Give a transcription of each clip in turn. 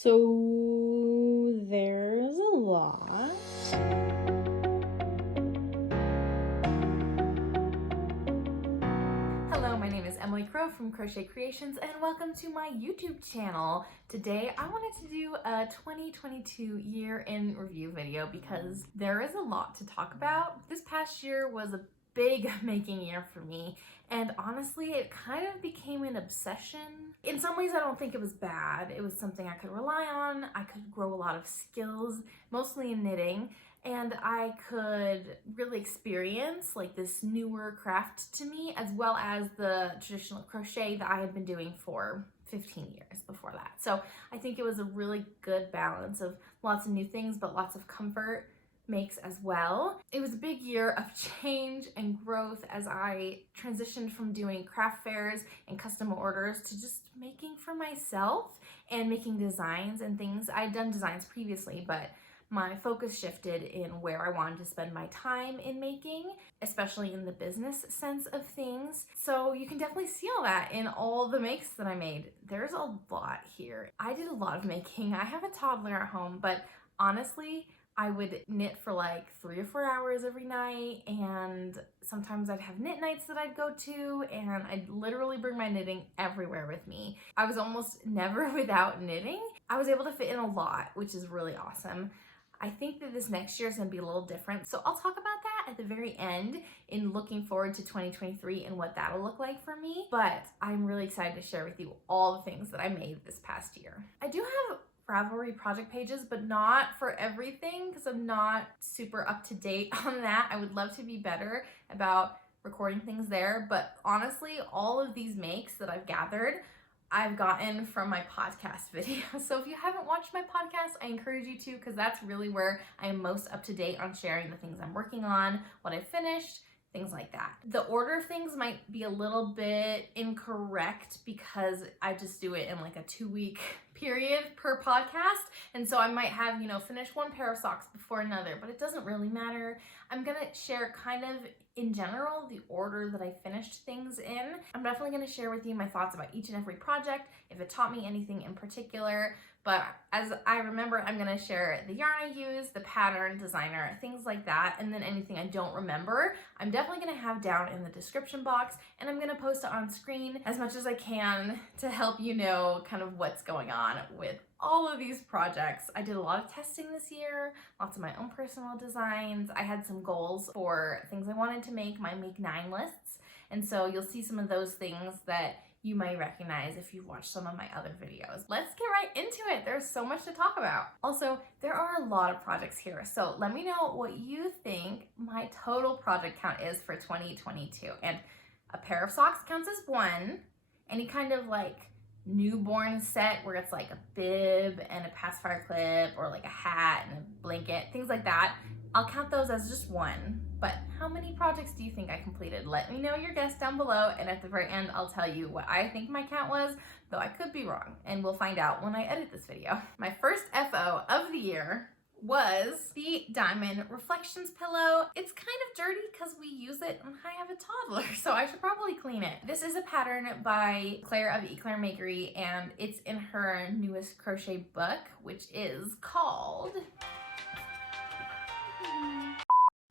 So there's a lot. Hello, my name is Emily Crow from Crochet Creations and welcome to my YouTube channel. Today I wanted to do a 2022 year in review video because there is a lot to talk about. This past year was a big making year for me, and honestly it kind of became an obsession. In some ways I don't think it was bad. It was something I could rely on. I could grow a lot of skills, mostly in knitting, and I could really experience like this newer craft to me, as well as the traditional crochet that I had been doing for 15 years before that. So I think it was a really good balance of lots of new things, but lots of comfort makes as well. It was a big year of change and growth as I transitioned from doing craft fairs and custom orders to just making for myself and making designs and things. I'd done designs previously, but my focus shifted in where I wanted to spend my time in making, especially in the business sense of things. So you can definitely see all that in all the makes that I made. There's a lot here. I did a lot of making. I have a toddler at home, but honestly, I would knit for like 3 or 4 hours every night, and sometimes I'd have knit nights that I'd go to, and I'd literally bring my knitting everywhere with me. I was almost never without knitting. I was able to fit in a lot, which is really awesome. I think that this next year is going to be a little different, so I'll talk about that at the very end in looking forward to 2023 and what that'll look like for me. But I'm really excited to share with you all the things that I made this past year. I do have Ravelry project pages, but not for everything because I'm not super up to date on that. I would love to be better about recording things there, but honestly, all of these makes that I've gathered, I've gotten from my podcast video. So if you haven't watched my podcast, I encourage you to, because that's really where I am most up to date on sharing the things I'm working on, what I've finished, things like that. The order of things might be a little bit incorrect because I just do it in like a 2-week period per podcast. And so I might have, finish one pair of socks before another, but it doesn't really matter. I'm gonna share kind of in general the order that I finished things in. I'm definitely gonna share with you my thoughts about each and every project, if it taught me anything in particular. But as I remember, I'm gonna share the yarn I use, the pattern, designer, things like that, and then anything I don't remember, I'm definitely gonna have down in the description box, and I'm gonna post it on screen as much as I can to help you know kind of what's going on with all of these projects. I did a lot of testing this year, lots of my own personal designs. I had some goals for things I wanted to make, my Make 9 lists, and so you'll see some of those things that you might recognize if you've watched some of my other videos. Let's get right into it. There's so much to talk about. Also, there are a lot of projects here, so let me know what you think my total project count is for 2022. And a pair of socks counts as one. Any kind of like newborn set where it's like a bib and a pacifier clip, or like a hat and a blanket, things like that, I'll count those as just one. But how many projects do you think I completed? Let me know your guess down below, and at the very end I'll tell you what I think my count was, though I could be wrong, and we'll find out when I edit this video. My first FO of the year was the Diamond Reflections pillow. It's kind of dirty because we use it and I have a toddler, so I should probably clean it. This is a pattern by Clair of Clair Makery, and it's in her newest crochet book, which is called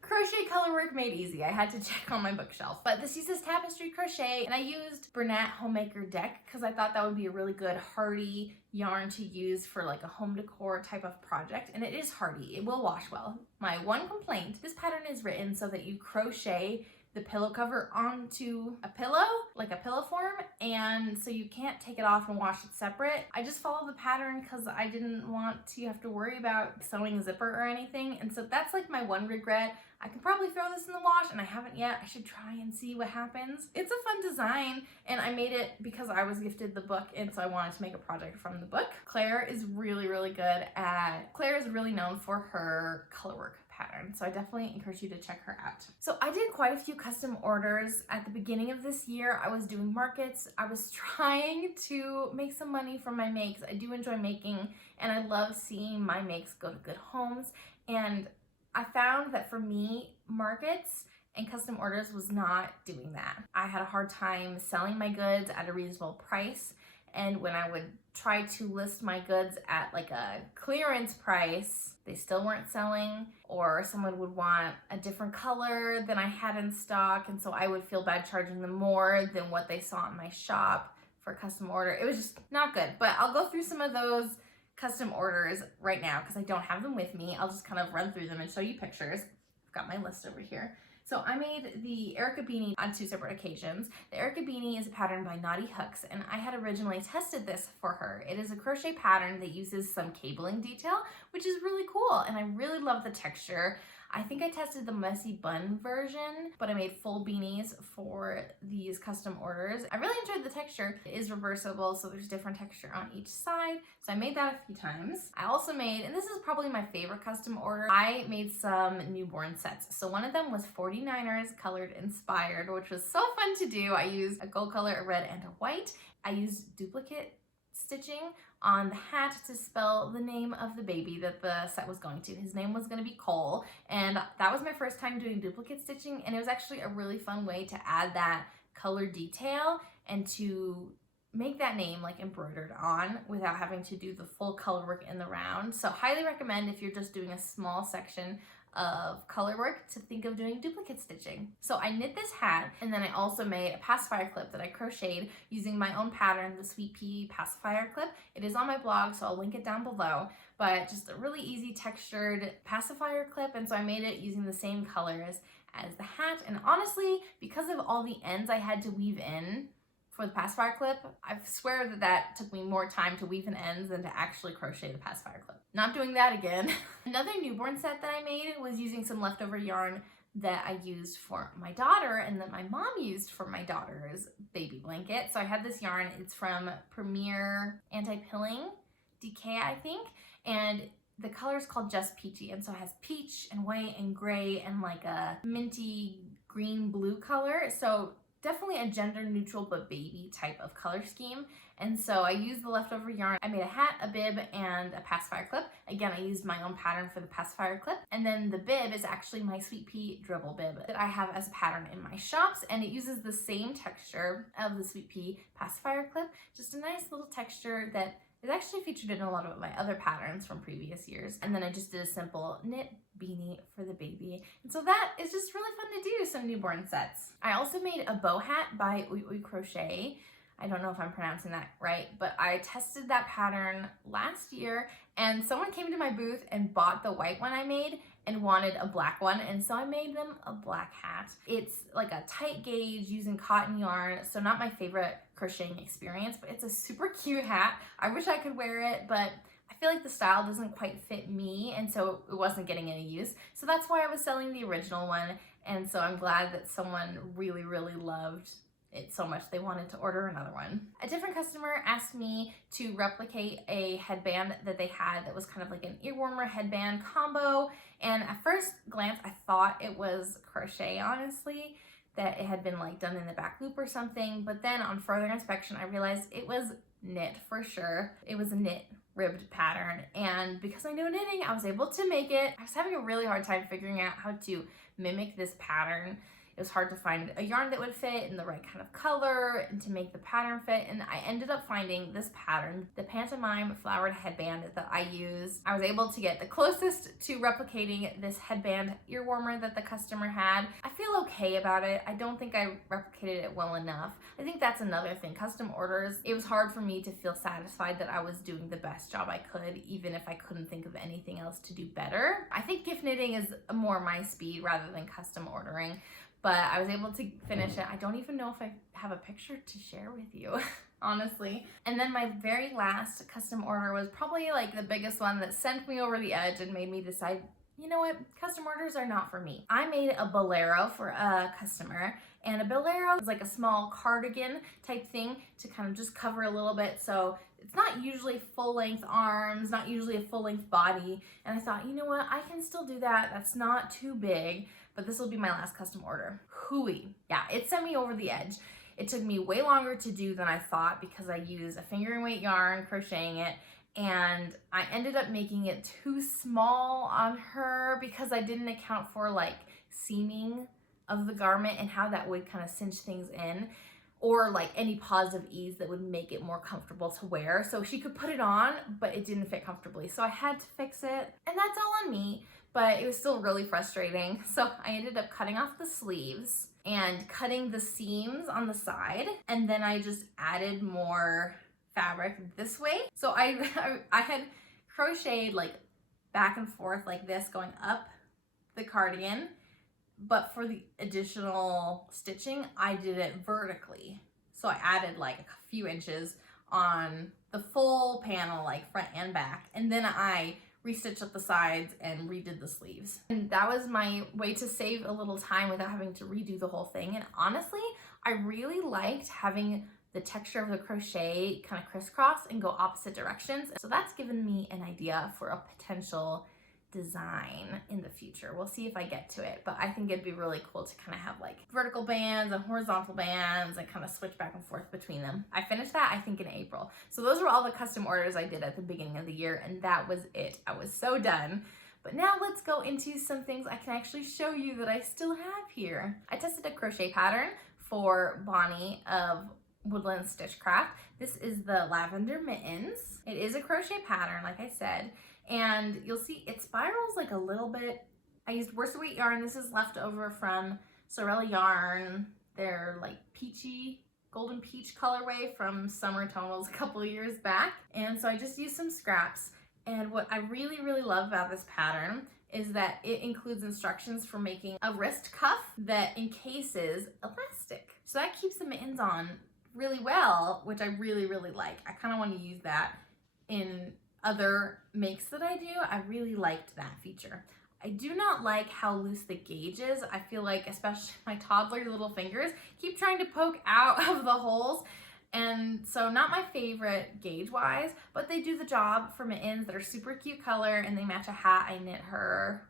Crochet Colorwork Made Easy. I had to check on my bookshelf. But this uses tapestry crochet, and I used Bernat Homemaker Deck because I thought that would be a really good hardy yarn to use for like a home decor type of project, and it is hardy. It will wash well. My one complaint, this pattern is written so that you crochet the pillow cover onto a pillow, like a pillow form, and so you can't take it off and wash it separate. I just followed the pattern because I didn't want to have to worry about sewing a zipper or anything, and so that's like my one regret. I can probably throw this in the wash, and I haven't yet. I should try and see what happens. It's a fun design, and I made it because I was gifted the book, and so I wanted to make a project from the book. Clair is really, really good at, Clair is really known for her colorwork pattern, so I definitely encourage you to check her out. So I did quite a few custom orders at the beginning of this year. I was doing markets. I was trying to make some money from my makes. I do enjoy making, and I love seeing my makes go to good homes, and I found that for me, markets and custom orders was not doing that. I had a hard time selling my goods at a reasonable price, and when I would try to list my goods at like a clearance price, they still weren't selling, or someone would want a different color than I had in stock, and so I would feel bad charging them more than what they saw in my shop for a custom order. It was just not good. But I'll go through some of those custom orders right now because I don't have them with me. I'll just kind of run through them and show you pictures. I've got my list over here. So I made the Erica Beanie on 2 separate occasions. The Erica Beanie is a pattern by Knottie Hooks, and I had originally tested this for her. It is a crochet pattern that uses some cabling detail, which is really cool, and I really love the texture. I think I tested the messy bun version, but I made full beanies for these custom orders. I really enjoyed the texture. It is reversible, so there's different texture on each side. So I made that a few times. I also made, and this is probably my favorite custom order, I made some newborn sets. So one of them was 49ers colored inspired, which was so fun to do. I used a gold color, a red, and a white. I used duplicate stitching on the hat to spell the name of the baby that the set was going to. His name was going to be Cole, and that was my first time doing duplicate stitching, and it was actually a really fun way to add that color detail and to make that name like embroidered on without having to do the full color work in the round. So highly recommend if you're just doing a small section of color work to think of doing duplicate stitching. So I knit this hat, and then I also made a pacifier clip that I crocheted using my own pattern, the Sweet Pea pacifier clip. It is on my blog, so I'll link it down below, but just a really easy textured pacifier clip, and so I made it using the same colors as the hat. And honestly, because of all the ends I had to weave in for the pacifier clip, I swear that took me more time to weave in ends than to actually crochet the pacifier clip. Not doing that again. Another newborn set that I made was using some leftover yarn that I used for my daughter and that my mom used for my daughter's baby blanket. So I had this yarn, it's from Premier Anti-Pilling Decay, I think, and the color is called Just Peachy, and so it has peach and white and gray and like a minty green blue color. So definitely a gender neutral but baby type of color scheme. And so I used the leftover yarn. I made a hat, a bib, and a pacifier clip. Again, I used my own pattern for the pacifier clip. And then the bib is actually my Sweet Pea Dribble Bib that I have as a pattern in my shops, and it uses the same texture of the Sweet Pea pacifier clip. Just a nice little texture that is actually featured in a lot of my other patterns from previous years. And then I just did a simple knit beanie for the baby. And so that is just really fun to do, some newborn sets. I also made a bow hat by Uy Uy Crochet. I don't know if I'm pronouncing that right, but I tested that pattern last year, and someone came to my booth and bought the white one I made and wanted a black one, and so I made them a black hat. It's like a tight gauge using cotton yarn, so not my favorite crocheting experience, but it's a super cute hat. I wish I could wear it, but I feel like the style doesn't quite fit me, and so it wasn't getting any use. So that's why I was selling the original one, and so I'm glad that someone really, really loved it so much they wanted to order another one. A different customer asked me to replicate a headband that they had that was kind of like an earwarmer headband combo, and at first glance I thought it was crochet, honestly, that it had been like done in the back loop or something, but then on further inspection I realized it was knit for sure. It was a knit ribbed pattern, and because I know knitting, I was able to make it. I was having a really hard time figuring out how to mimic this pattern. It was hard to find a yarn that would fit in the right kind of color and to make the pattern fit, and I ended up finding this pattern, the Panta-mine flowered headband that I use. I was able to get the closest to replicating this headband earwarmer that the customer had. I feel okay about it. I don't think I replicated it well enough. I think that's another thing. Custom orders, it was hard for me to feel satisfied that I was doing the best job I could, even if I couldn't think of anything else to do better. I think gift knitting is more my speed rather than custom ordering, but I was able to finish it. I don't even know if I have a picture to share with you, honestly. And then my very last custom order was probably like the biggest one that sent me over the edge and made me decide, you know what, custom orders are not for me. I made a Bolero for a customer, and a Bolero is like a small cardigan type thing to kind of just cover a little bit. So it's not usually full length arms, not usually a full length body. And I thought, you know what, I can still do that. That's not too big, but this will be my last custom order. Hooey. Yeah, it sent me over the edge. It took me way longer to do than I thought because I used a fingering weight yarn, crocheting it, and I ended up making it too small on her because I didn't account for like seaming of the garment and how that would kind of cinch things in. or like any positive ease that would make it more comfortable to wear. So she could put it on, but it didn't fit comfortably. So I had to fix it, and that's all on me, but it was still really frustrating. So I ended up cutting off the sleeves and cutting the seams on the side, and then I just added more fabric this way. So I had crocheted like back and forth like this going up the cardigan, but for the additional stitching, I did it vertically. So I added like a few inches on the full panel, like front and back, and then I restitched up the sides and redid the sleeves. And that was my way to save a little time without having to redo the whole thing. And honestly, I really liked having the texture of the crochet kind of crisscross and go opposite directions. So that's given me an idea for a potential design in the future. We'll see if I get to it, but I think it'd be really cool to kind of have like vertical bands and horizontal bands and kind of switch back and forth between them. I finished that, I think, in April. So those were all the custom orders I did at the beginning of the year, and that was it. I was so done. But now let's go into some things I can actually show you that I still have here. I tested a crochet pattern for Bonnie of Woodland Stitchcraft. This is the Lavender Mittens. It is a crochet pattern, like I said, and you'll see it spirals like a little bit. I used worsted weight yarn. This is left over from Sorella Yarn. They're like peachy, golden peach colorway from Summer Tonals a couple of years back. And so I just used some scraps. And what I really, really love about this pattern is that it includes instructions for making a wrist cuff that encases elastic. So that keeps the mittens on really well, which I really, really like. I kind of want to use that in other makes that I do. I really liked that feature. I do not like how loose the gauge is. I feel like especially my toddler's little fingers keep trying to poke out of the holes. And so not my favorite gauge wise, but they do the job for mittens that are super cute color, and they match a hat I knit her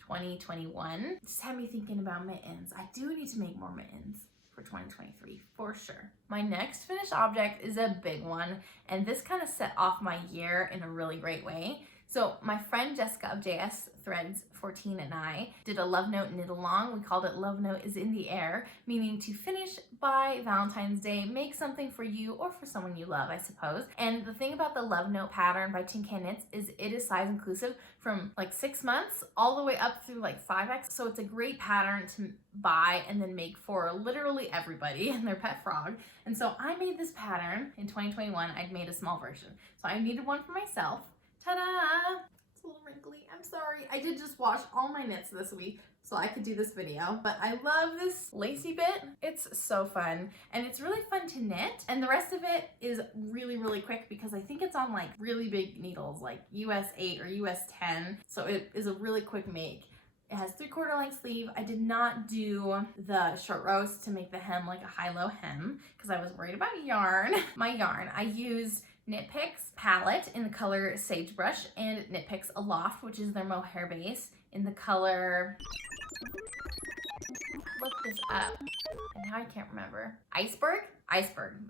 2021. Just had me thinking about mittens. I do need to make more mittens for 2023 for sure. My next finished object is a big one, and this kind of set off my year in a really great way. So my friend Jessica of JS Threads 14 and I did a love note knit along. We called it Love Note is in the Air, meaning to finish by Valentine's Day, make something for you or for someone you love, I suppose. And the thing about the love note pattern by Tin Can Knits is it is size inclusive from like 6 months all the way up through like 5X. So it's a great pattern to buy and then make for literally everybody and their pet frog. And so I made this pattern in 2021. I'd made a small version. So I needed one for myself. Ta-da! It's a little wrinkly. I'm sorry. I did just wash all my knits this week so I could do this video, but I love this lacy bit. It's so fun, and it's really fun to knit, and the rest of it is really, really quick because I think it's on like really big needles, like US 8 or US 10, so it is a really quick make. It has 3/4 length sleeve. I did not do the short rows to make the hem like a high-low hem because I was worried about yarn. My yarn, I used Knit Picks palette in the color Sagebrush and Knit Picks Aloft, which is their mohair base, in the color, look this up, and now I can't remember, Iceberg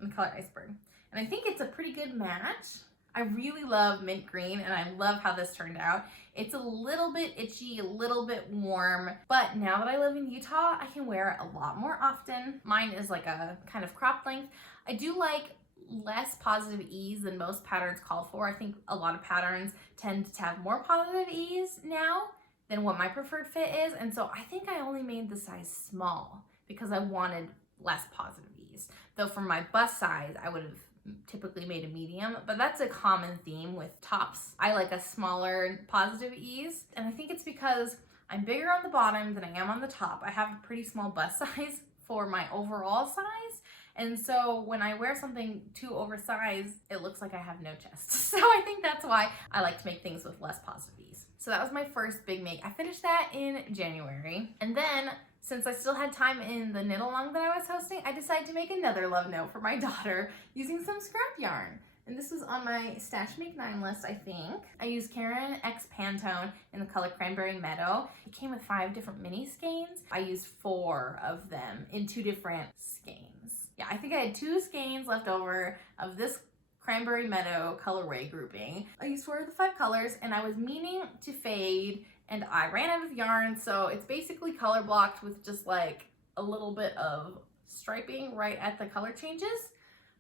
in the color Iceberg. And I think it's a pretty good match. I really love mint green, and I love how this turned out. It's a little bit itchy, a little bit warm, but now that I live in Utah, I can wear it a lot more often. Mine is like a kind of cropped length. I do like less positive ease than most patterns call for. I think a lot of patterns tend to have more positive ease now than what my preferred fit is, and so I think I only made the size small because I wanted less positive ease. Though for my bust size, I would have typically made a medium, but that's a common theme with tops. I like a smaller positive ease, and I think it's because I'm bigger on the bottom than I am on the top. I have a pretty small bust size for my overall size, and so when I wear something too oversized, it looks like I have no chest. So I think that's why I like to make things with less positive ease. So that was my first big make. I finished that in January, and then since I still had time in the knit along that I was hosting, I decided to make another love note for my daughter using some scrap yarn. And this was on my Stash Make 9 list, I think. I used Karen X Pantone in the color Cranberry Meadow. It came with 5 different mini skeins. I used 4 of them in 2 different skeins. Yeah, I think I had 2 skeins left over of this Cranberry Meadow colorway grouping. I used 4 of the 5 colors, and I was meaning to fade, and I ran out of yarn, so it's basically color blocked with just like a little bit of striping right at the color changes,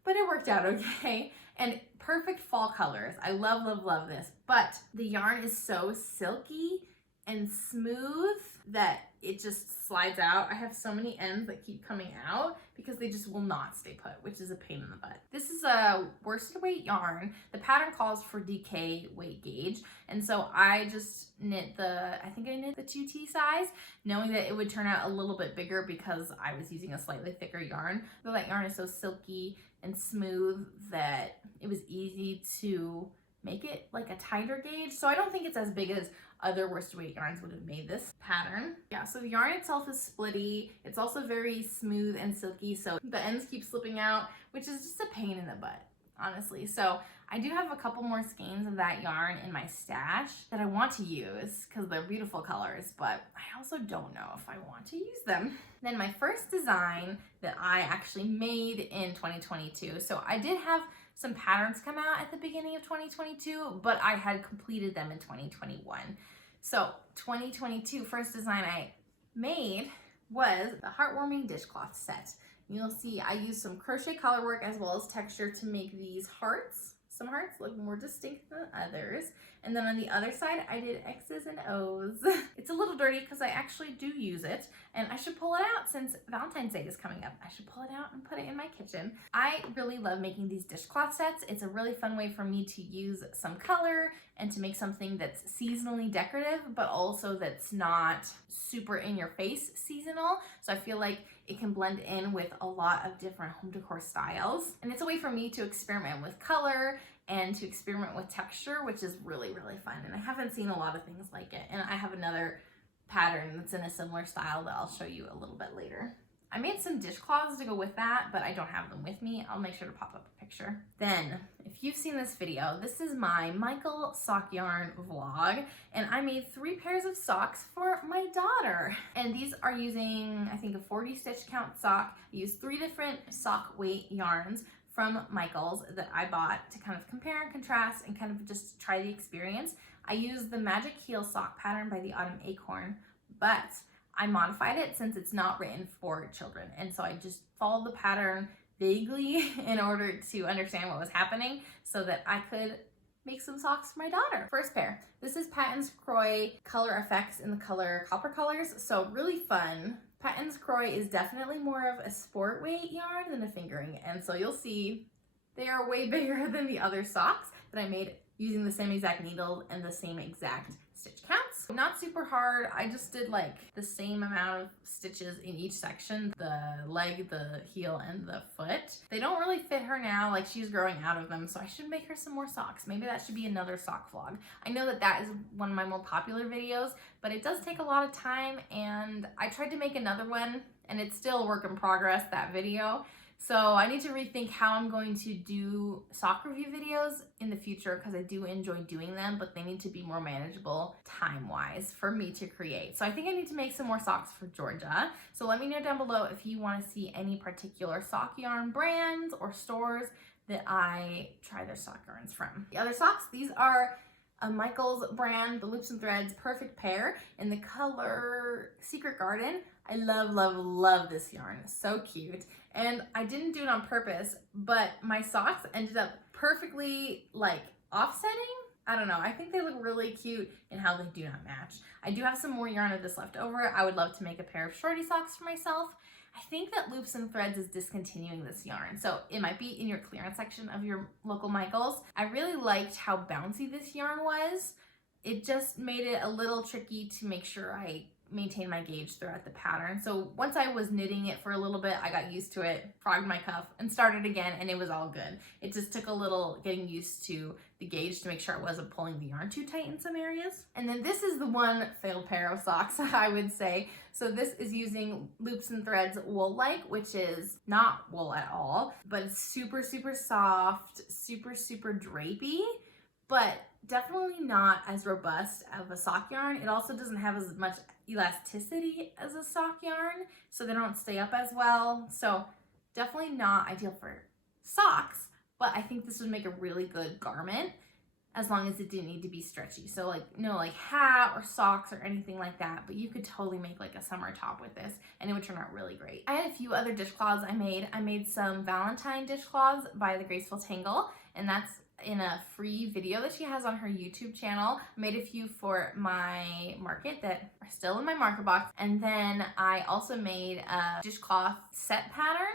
but it worked out okay. And perfect fall colors. I love, love, love this. But the yarn is so silky and smooth that it just slides out. I have so many ends that keep coming out because they just will not stay put, which is a pain in the butt. This is a worsted weight yarn. The pattern calls for DK weight gauge. And so I just knit I think I knit the 2T size, knowing that it would turn out a little bit bigger because I was using a slightly thicker yarn. But that yarn is so silky and smooth that it was easy to make it like a tighter gauge. So I don't think it's as big as other worsted weight yarns would have made this pattern. Yeah, so the yarn itself is splitty. It's also very smooth and silky, so the ends keep slipping out, which is just a pain in the butt, honestly. So I do have a couple more skeins of that yarn in my stash that I want to use because they're beautiful colors, but I also don't know if I want to use them. Then my first design that I actually made in 2022. So I did have some patterns come out at the beginning of 2022, but I had completed them in 2021. So 2022 first design I made was the Heartwarming Dishcloth Set. You'll see I used some crochet color work as well as texture to make these hearts. Some hearts look more distinct than others. And then on the other side, I did X's and O's. It's a little dirty because I actually do use it. And I should pull it out since Valentine's Day is coming up. I should pull it out and put it in my kitchen. I really love making these dishcloth sets. It's a really fun way for me to use some color and to make something that's seasonally decorative, but also that's not super in your face seasonal. So I feel like it can blend in with a lot of different home decor styles. And it's a way for me to experiment with color and to experiment with texture, which is really, really fun. And I haven't seen a lot of things like it. And I have another pattern that's in a similar style that I'll show you a little bit later. I made some dishcloths to go with that, but I don't have them with me. I'll make sure to pop up a picture. Then, if you've seen this video, this is my Michael sock yarn vlog, and I made 3 pairs of socks for my daughter. And these are using, I think, a 40 stitch count sock. I used 3 different sock weight yarns from Michael's that I bought to kind of compare and contrast and kind of just try the experience. I used the Magic Heel sock pattern by the Autumn Acorn, but I modified it since it's not written for children. And so I just followed the pattern vaguely in order to understand what was happening so that I could make some socks for my daughter. First pair. This is Patton's Croy Color Effects in the color Copper Colors. So really fun. Patton's Croy is definitely more of a sport weight yarn than a fingering. And so you'll see they are way bigger than the other socks that I made using the same exact needle and the same exact stitch counts. Not super hard. I just did like the same amount of stitches in each section, the leg, the heel, and the foot. They don't really fit her now, like she's growing out of them, so I should make her some more socks. Maybe that should be another sock vlog. I know that that is one of my more popular videos, but it does take a lot of time, and I tried to make another one, and it's still a work in progress, that video. So I need to rethink how I'm going to do sock review videos in the future because I do enjoy doing them, but they need to be more manageable time-wise for me to create. So I think I need to make some more socks for Georgia. So let me know down below if you want to see any particular sock yarn brands or stores that I try their sock yarns from. The other socks, these are a Michael's brand, the Loops and Threads Perfect Pair in the color Secret Garden. I love, love, love this yarn. It's so cute. And I didn't do it on purpose, but my socks ended up perfectly like offsetting. I don't know. I think they look really cute in how they do not match. I do have some more yarn of this left over. I would love to make a pair of shorty socks for myself. I think that Loops and Threads is discontinuing this yarn, so it might be in your clearance section of your local Michael's. I really liked how bouncy this yarn was. It just made it a little tricky to make sure I maintain my gauge throughout the pattern. So once I was knitting it for a little bit, I got used to it, frogged my cuff, and started again, and it was all good. It just took a little getting used to the gauge to make sure I wasn't pulling the yarn too tight in some areas. And then this is the one failed pair of socks, I would say. So this is using Loops and Threads Wool-like, which is not wool at all, but it's super, super soft, super, super drapey, but definitely not as robust of a sock yarn. It also doesn't have as much elasticity as a sock yarn, so they don't stay up as well. So definitely not ideal for socks, but I think this would make a really good garment. as long as it didn't need to be stretchy. So like no like hat or socks or anything like that, but you could totally make like a summer top with this and it would turn out really great. I had a few other dishcloths I made. I made some Valentine dishcloths by the Graceful Tangle, and that's in a free video that she has on her YouTube channel. I made a few for my market that are still in my marker box. And then I also made a dishcloth set pattern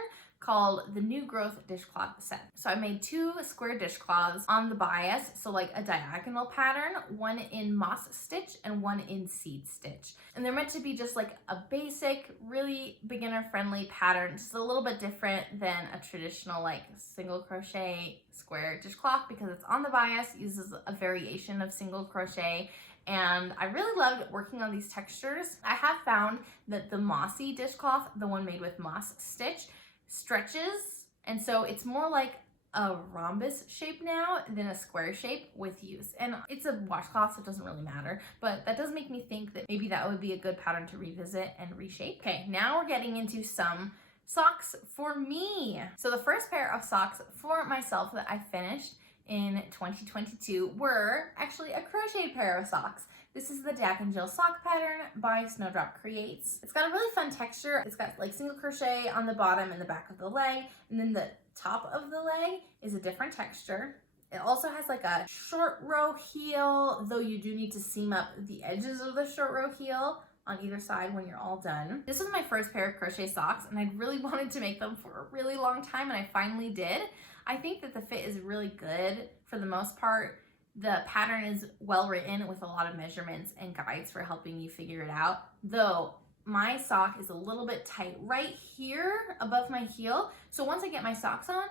called the New Growth Dishcloth Set. So I made 2 square dishcloths on the bias, so like a diagonal pattern, one in moss stitch and one in seed stitch. And they're meant to be just like a basic, really beginner friendly pattern, just a little bit different than a traditional like single crochet square dishcloth because it's on the bias, uses a variation of single crochet. And I really loved working on these textures. I have found that the Mossy dishcloth, the one made with moss stitch, stretches, and so it's more like a rhombus shape now than a square shape with use. And it's a washcloth, so it doesn't really matter, but that does make me think that maybe that would be a good pattern to revisit and reshape. Okay, now we're getting into some socks for me. So the first pair of socks for myself that I finished in 2022 were actually a crocheted pair of socks. This is the Dak and Jill sock pattern by Snowdrop Creates. It's got a really fun texture. It's got like single crochet on the bottom and the back of the leg, and then the top of the leg is a different texture. It also has like a short row heel, though you do need to seam up the edges of the short row heel on either side when you're all done. This was my first pair of crochet socks, and I really wanted to make them for a really long time, and I finally did. I think that the fit is really good for the most part. The pattern is well written with a lot of measurements and guides for helping you figure it out, though my sock is a little bit tight right here above my heel. So once I get my socks on,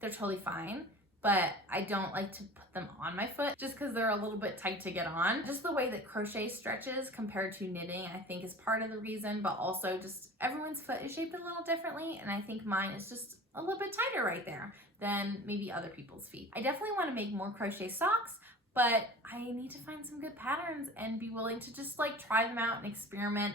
they're totally fine, but I don't like to put them on my foot just because they're a little bit tight to get on. Just the way that crochet stretches compared to knitting, I think is part of the reason, but also just everyone's foot is shaped a little differently, and I think mine is just a little bit tighter right there than maybe other people's feet. I definitely want to make more crochet socks, but I need to find some good patterns and be willing to just like try them out and experiment,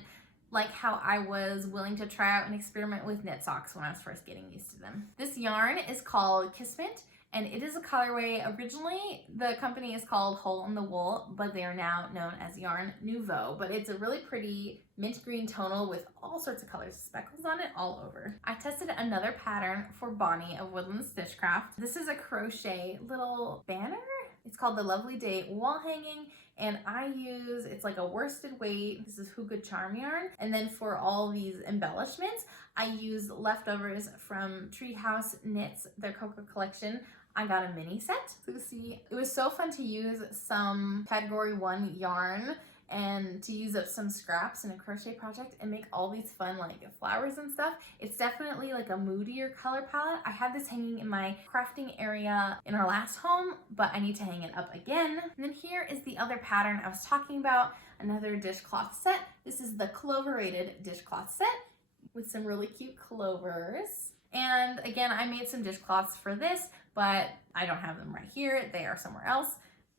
like how I was willing to try out and experiment with knit socks when I was first getting used to them. This yarn is called Kismet, and it is a colorway. Originally, the company is called Hole in the Wool, but they are now known as Yarn Nouveau. But it's a really pretty mint green tonal with all sorts of colors, speckles on it all over. I tested another pattern for Bonnie of Woodland Stitchcraft. This is a crochet little banner. It's called the Lovely Day Wall Hanging, and it's like a worsted weight. This is Who Good Charm yarn. And then for all these embellishments, I used leftovers from Treehouse Knits, their Cocoa collection. I got a mini set. So you see, it was so fun to use some category 1 yarn and to use up some scraps in a crochet project and make all these fun like flowers and stuff. It's definitely like a moodier color palette. I had this hanging in my crafting area in our last home, but I need to hang it up again. And then here is the other pattern I was talking about, another dishcloth set. This is the Cloverated Dishcloth Set with some really cute clovers. And again, I made some dishcloths for this, but I don't have them right here. They are somewhere else,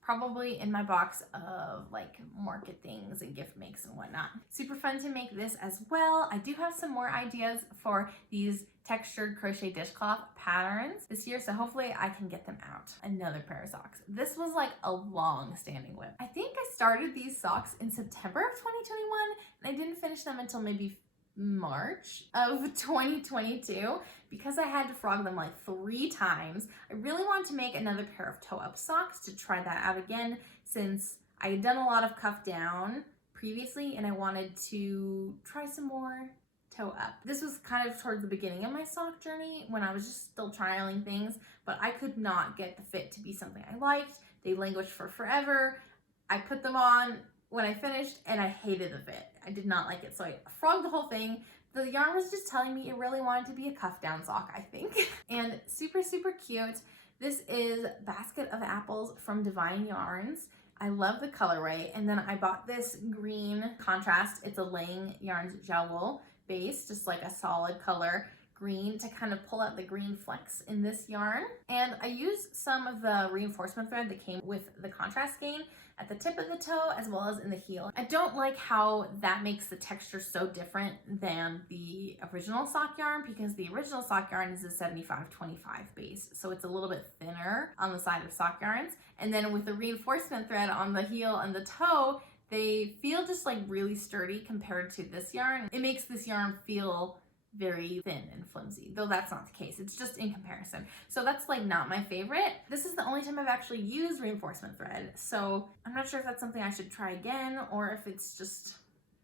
probably in my box of like market things and gift makes and whatnot. Super fun to make this as well. I do have some more ideas for these textured crochet dishcloth patterns this year, so hopefully I can get them out. Another pair of socks. This was like a long-standing whip. I think I started these socks in September of 2021, and I didn't finish them until maybe March of 2022 because I had to frog them like 3 times. I really wanted to make another pair of toe-up socks to try that out again, since I had done a lot of cuff down previously and I wanted to try some more toe up. This was kind of towards the beginning of my sock journey when I was just still trialing things, but I could not get the fit to be something I liked. They languished for forever. I put them on when I finished and I hated the fit. I did not like it, so I frogged the whole thing. The yarn was just telling me it really wanted to be a cuff down sock, I think. And super, super cute. This is Basket of Apples from Divine Yarns. I love the colorway. And then I bought this green contrast. It's a Laying Yarns gel wool base, just like a solid color. green to kind of pull out the green flecks in this yarn. And I used some of the reinforcement thread that came with the contrast skein at the tip of the toe as well as in the heel. I don't like how that makes the texture so different than the original sock yarn, because the original sock yarn is a 75-25 base, so it's a little bit thinner on the side of sock yarns. And then with the reinforcement thread on the heel and the toe, they feel just like really sturdy compared to this yarn. It makes this yarn feel very thin and flimsy, though that's not the case. It's just in comparison. So that's like not my favorite. This is the only time I've actually used reinforcement thread, so I'm not sure if that's something I should try again or if it's just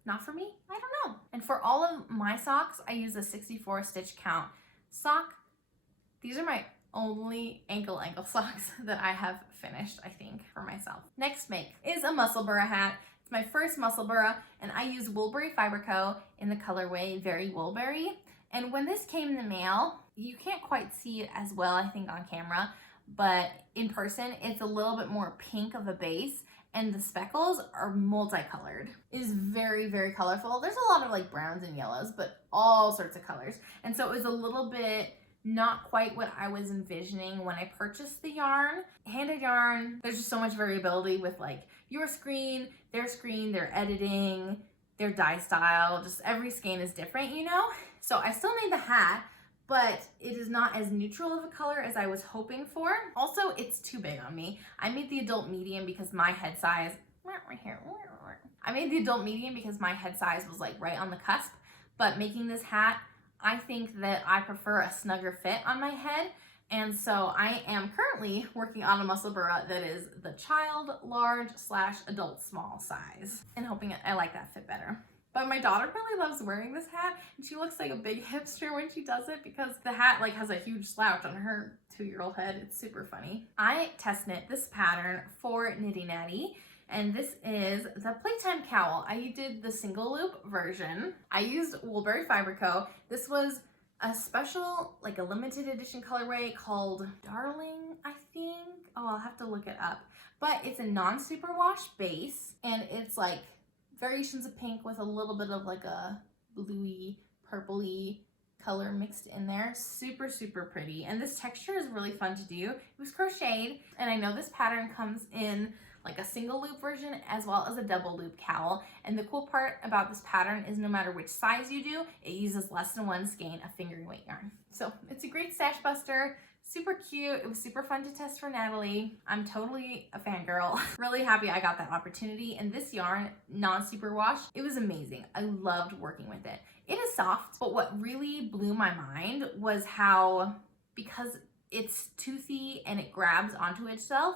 not for me. I don't know. And for all of my socks, I use a 64 stitch count sock. These are my only ankle socks that I have finished, I think, for myself. Next make is a Musselburgh hat. It's my first Musselburgh, and I use Woolberry Fiber Co. in the colorway Very Woolberry. And when this came in the mail, you can't quite see it as well, I think, on camera, but in person, it's a little bit more pink of a base, and the speckles are multicolored. It is very, very colorful. There's a lot of like browns and yellows, but all sorts of colors. And so it was a little bit not quite what I was envisioning when I purchased the yarn. Handed yarn, there's just so much variability with like your screen, their editing, their dye style, just every skein is different, you know? So I still made the hat, but it is not as neutral of a color as I was hoping for. Also, it's too big on me. I made the adult medium because my head size, right here. I made the adult medium because my head size was like right on the cusp, but making this hat, I think that I prefer a snugger fit on my head. And so I am currently working on a Musselburgh that is the child large / adult small size, and hoping I like that fit better. But my daughter really loves wearing this hat, and she looks like a big hipster when she does it because the hat like has a huge slouch on her 2-year-old head. It's super funny. I test knit this pattern for Knitty Natty, and this is the Playtime Cowl. I did the single loop version. I used Woolberry Fiber Co. This was a special, like a limited edition colorway called Darling, I think. Oh, I'll have to look it up. But it's a non-superwash base, and it's like variations of pink with a little bit of like a bluey, purpley color mixed in there. Super, super pretty. And this texture is really fun to do. It was crocheted, and I know this pattern comes in like a single loop version as well as a double loop cowl. And the cool part about this pattern is no matter which size you do, it uses less than 1 skein of fingering weight yarn. So it's a great stash buster. Super cute. It was super fun to test for Natalie. I'm totally a fangirl. Really happy I got that opportunity. And this yarn, non-superwash, it was amazing. I loved working with it. It is soft, but what really blew my mind was how, because it's toothy and it grabs onto itself,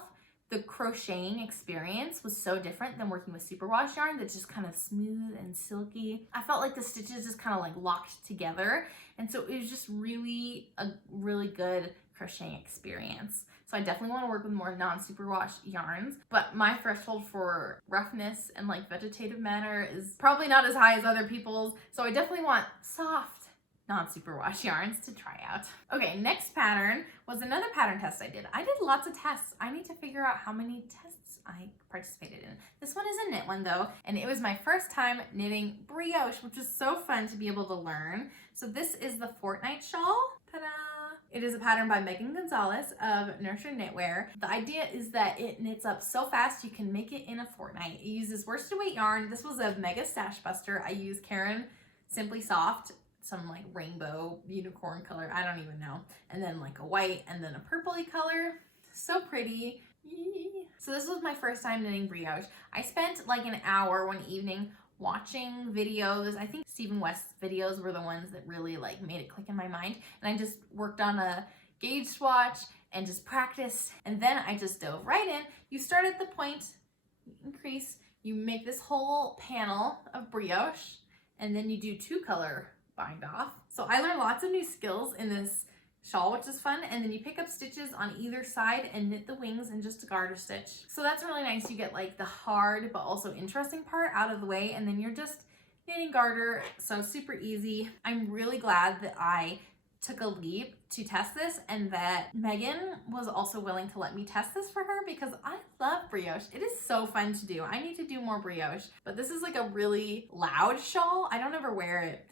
the crocheting experience was so different than working with superwash yarn that's just kind of smooth and silky. I felt like the stitches just kind of like locked together. And so it was just really a really good crocheting experience. So I definitely want to work with more non-superwash yarns, but my threshold for roughness and like vegetative matter is probably not as high as other people's. So I definitely want soft non-superwash yarns to try out. Okay, next pattern was another pattern test I did. I did lots of tests. I need to figure out how many tests I participated in. This one is a knit one though, and it was my first time knitting brioche, which is so fun to be able to learn. So this is the Fortnite shawl. Ta-da! It is a pattern by Megan Gonzalez of Nurture Knitwear. The idea is that it knits up so fast you can make it in a fortnight. It uses worsted weight yarn. This was a mega stash buster. I used Karen Simply Soft, some like rainbow unicorn color, I don't even know, and then like a white and then a purpley color. So pretty. So this was my first time knitting brioche. I spent like an hour one evening watching videos. I think Stephen West's videos were the ones that really like made it click in my mind, and I just worked on a gauge swatch and just practiced, and then I just dove right in. You start at the point, you increase, you make this whole panel of brioche, and then you do 2 color bind off. So I learned lots of new skills in this shawl, which is fun. And then you pick up stitches on either side and knit the wings in just a garter stitch. So that's really nice. You get like the hard but also interesting part out of the way, and then you're just knitting garter. So super easy. I'm really glad that I took a leap to test this and that Megan was also willing to let me test this for her, because I love brioche. It is so fun to do. I need to do more brioche, but this is like a really loud shawl. I don't ever wear it,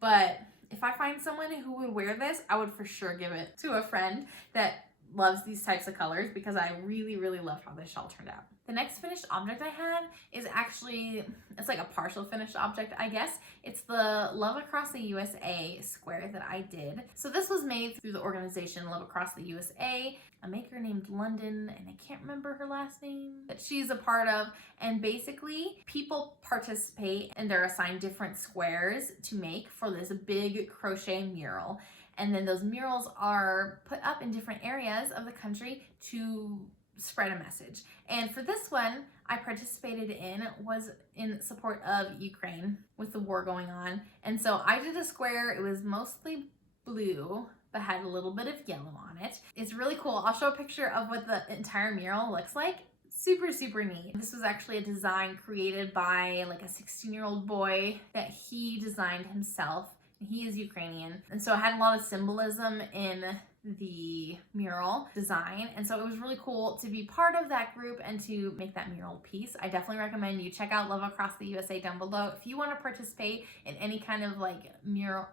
but If I find someone who would wear this, I would for sure give it to a friend that loves these types of colors because I really, really loved how this shawl turned out. The next finished object I have is actually, it's like a partial finished object, I guess. It's the Love Across the USA square that I did. So this was made through the organization Love Across the USA, a maker named London, and I can't remember her last name, that she's a part of. And basically, people participate and they're assigned different squares to make for this big crochet mural. And then those murals are put up in different areas of the country to spread a message. And for this one, I participated in was in support of Ukraine with the war going on. And so I did a square. It was mostly blue, but had a little bit of yellow on it. It's really cool. I'll show a picture of what the entire mural looks like. Super, super neat. This was actually a design created by like a 16-year-old boy that he designed himself. He is Ukrainian, and so it had a lot of symbolism in the mural design, and so it was really cool to be part of that group and to make that mural piece. I definitely recommend you check out Love Across the USA down below if you want to participate in any kind of like mural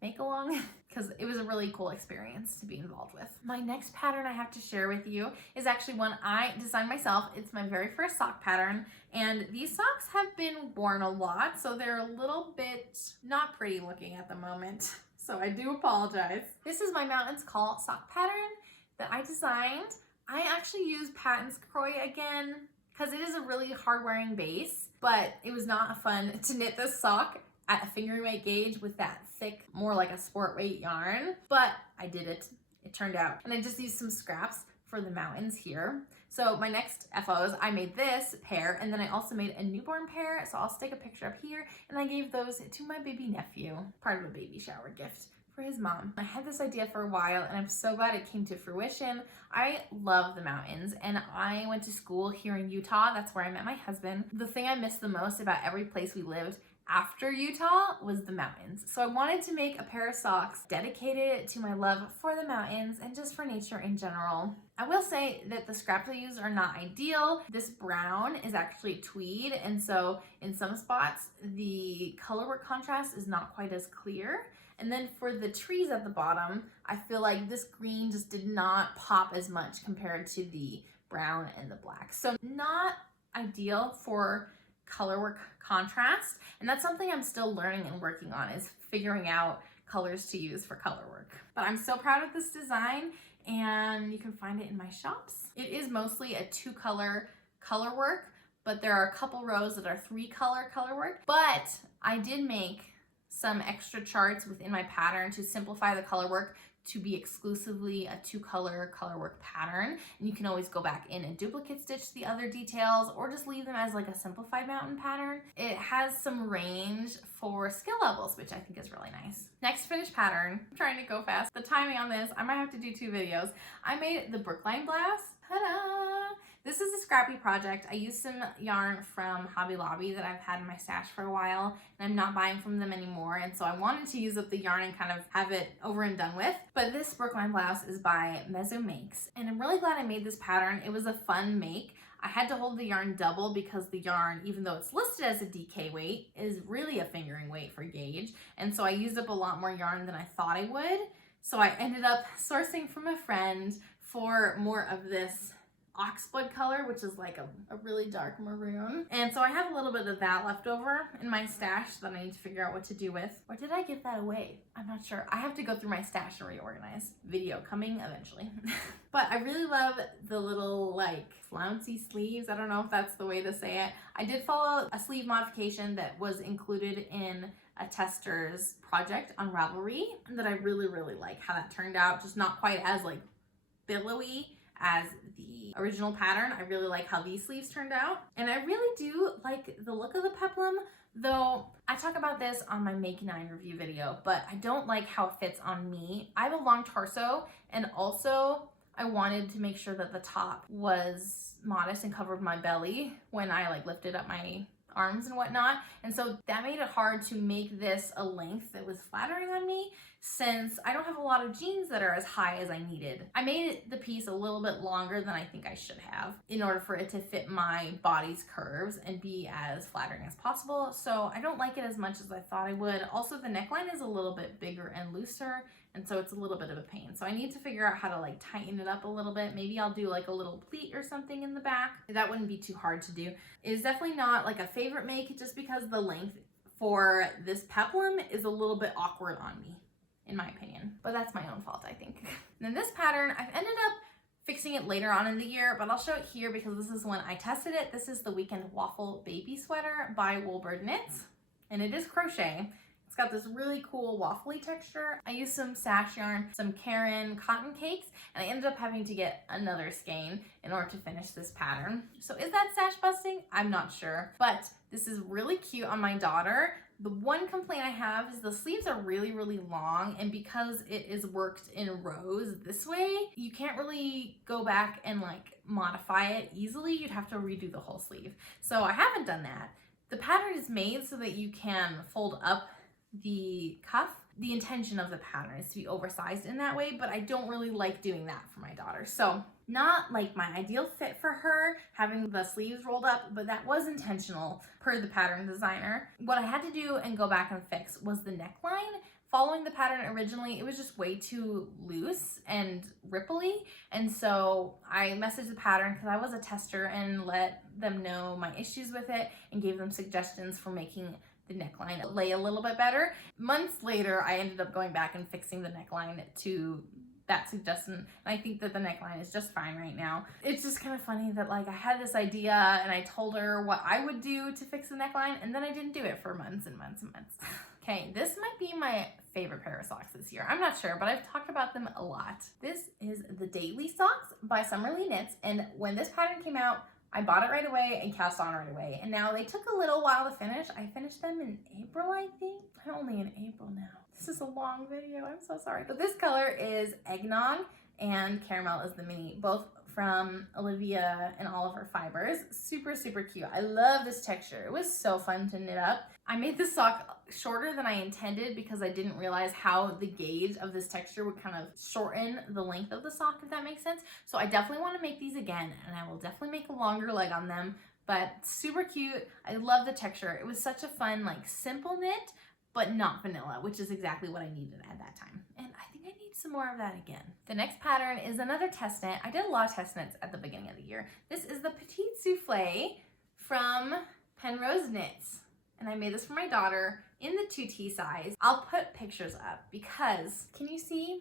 make along, because it was a really cool experience to be involved with. My next pattern I have to share with you is actually one I designed myself. It's my very first sock pattern, and these socks have been worn a lot, so they're a little bit not pretty looking at the moment. So I do apologize. This is my Mountains Call sock pattern that I designed. I actually used Patton's Croy again because it is a really hard wearing base, but it was not fun to knit this sock at a fingering weight gauge with that thick, more like a sport weight yarn, but I did it. It turned out. And I just used some scraps for the mountains here. So my next FOs, I made this pair, and then I also made a newborn pair, so I'll stick a picture up here, and I gave those to my baby nephew, part of a baby shower gift for his mom. I had this idea for a while, and I'm so glad it came to fruition. I love the mountains, and I went to school here in Utah. That's where I met my husband. The thing I miss the most about every place we lived after Utah was the mountains. So I wanted to make a pair of socks dedicated to my love for the mountains and just for nature in general. I will say that the scraps I use are not ideal. This brown is actually tweed, and so in some spots the colorwork contrast is not quite as clear. And then for the trees at the bottom, I feel like this green just did not pop as much compared to the brown and the black. So not ideal for colorwork contrast, and that's something I'm still learning and working on, is figuring out colors to use for colorwork. But I'm so proud of this design, and you can find it in my shops. It is mostly a 2-color colorwork, but there are a couple rows that are 3-color colorwork. But I did make some extra charts within my pattern to simplify the colorwork to be exclusively a 2-color colorwork pattern. And you can always go back in and duplicate stitch the other details or just leave them as like a simplified mountain pattern. It has some range for skill levels, which I think is really nice. Next finished pattern, I'm trying to go fast. The timing on this, I might have to do 2 videos. I made the Brookline blouse. Ta-da! This is a scrappy project. I used some yarn from Hobby Lobby that I've had in my stash for a while, and I'm not buying from them anymore, and so I wanted to use up the yarn and kind of have it over and done with. But this Brookline blouse is by Mezzo Makes, and I'm really glad I made this pattern. It was a fun make. I had to hold the yarn double because the yarn, even though it's listed as a DK weight, is really a fingering weight for gauge, and so I used up a lot more yarn than I thought I would. So I ended up sourcing from a friend for more of this oxblood color, which is like a really dark maroon. And so I have a little bit of that left over in my stash that I need to figure out what to do with. Or did I give that away? I'm not sure. I have to go through my stash and reorganize. Video coming eventually. But I really love the little like flouncy sleeves. I don't know if that's the way to say it. I did follow a sleeve modification that was included in a tester's project on Ravelry that I really, really like how that turned out. Just not quite as like billowy as the original pattern. I really like how these sleeves turned out. And I really do like the look of the peplum, though I talk about this on my Make 9 review video, but I don't like how it fits on me. I have a long torso, and also I wanted to make sure that the top was modest and covered my belly when I like lifted up my arms and whatnot. And so that made it hard to make this a length that was flattering on me, since I don't have a lot of jeans that are as high as I needed. I made the piece a little bit longer than I think I should have in order for it to fit my body's curves and be as flattering as possible. So I don't like it as much as I thought I would. Also, the neckline is a little bit bigger and looser, and so it's a little bit of a pain. So I need to figure out how to like tighten it up a little bit. Maybe I'll do like a little pleat or something in the back. That wouldn't be too hard to do. It is definitely not like a favorite make, just because the length for this peplum is a little bit awkward on me, in my opinion. But that's my own fault, I think. And then this pattern, I've ended up fixing it later on in the year, but I'll show it here because this is when I tested it. This is the Weekend Waffle Baby Sweater by Woolbird Knits, and it is crochet. It's got this really cool waffly texture. I used some sash yarn, some Caron cotton cakes, and I ended up having to get another skein in order to finish this pattern. So is that sash busting? I'm not sure, but this is really cute on my daughter. The one complaint I have is the sleeves are really, really long, and because it is worked in rows this way, you can't really go back and like modify it easily. You'd have to redo the whole sleeve. So I haven't done that. The pattern is made so that you can fold up the cuff. The intention of the pattern is to be oversized in that way, but I don't really like doing that for my daughter. So not like my ideal fit for her, having the sleeves rolled up, but that was intentional per the pattern designer. What I had to do and go back and fix was the neckline. Following the pattern originally, it was just way too loose and ripply. And so I messaged the pattern because I was a tester and let them know my issues with it and gave them suggestions for making the neckline lay a little bit better. Months later, I ended up going back and fixing the neckline to that suggestion, and I think that the neckline is just fine right now. It's just kind of funny that like I had this idea and I told her what I would do to fix the neckline, and then I didn't do it for months and months and months. Okay, this might be my favorite pair of socks this year. I'm not sure, but I've talked about them a lot. This is the Daily Socks by Summerly Knits, and when this pattern came out, I bought it right away and cast on right away. And now they took a little while to finish. I finished them in April, I think. I'm only in April now. This is a long video, I'm so sorry. But this color is Eggnog and Caramel is the mini, both from Olivia and all of her fibers. Super, super cute. I love this texture. It was so fun to knit up. I made this sock shorter than I intended because I didn't realize how the gauge of this texture would kind of shorten the length of the sock, if that makes sense. So I definitely want to make these again, and I will definitely make a longer leg on them, but super cute. I love the texture. It was such a fun, like simple knit, but not vanilla, which is exactly what I needed at that time. And I think I need some more of that again. The next pattern is another test knit. I did a lot of test knits at the beginning of the year. This is the Petite Souffle from Penrose Knits. And I made this for my daughter in the 2T size. I'll put pictures up because, can you see?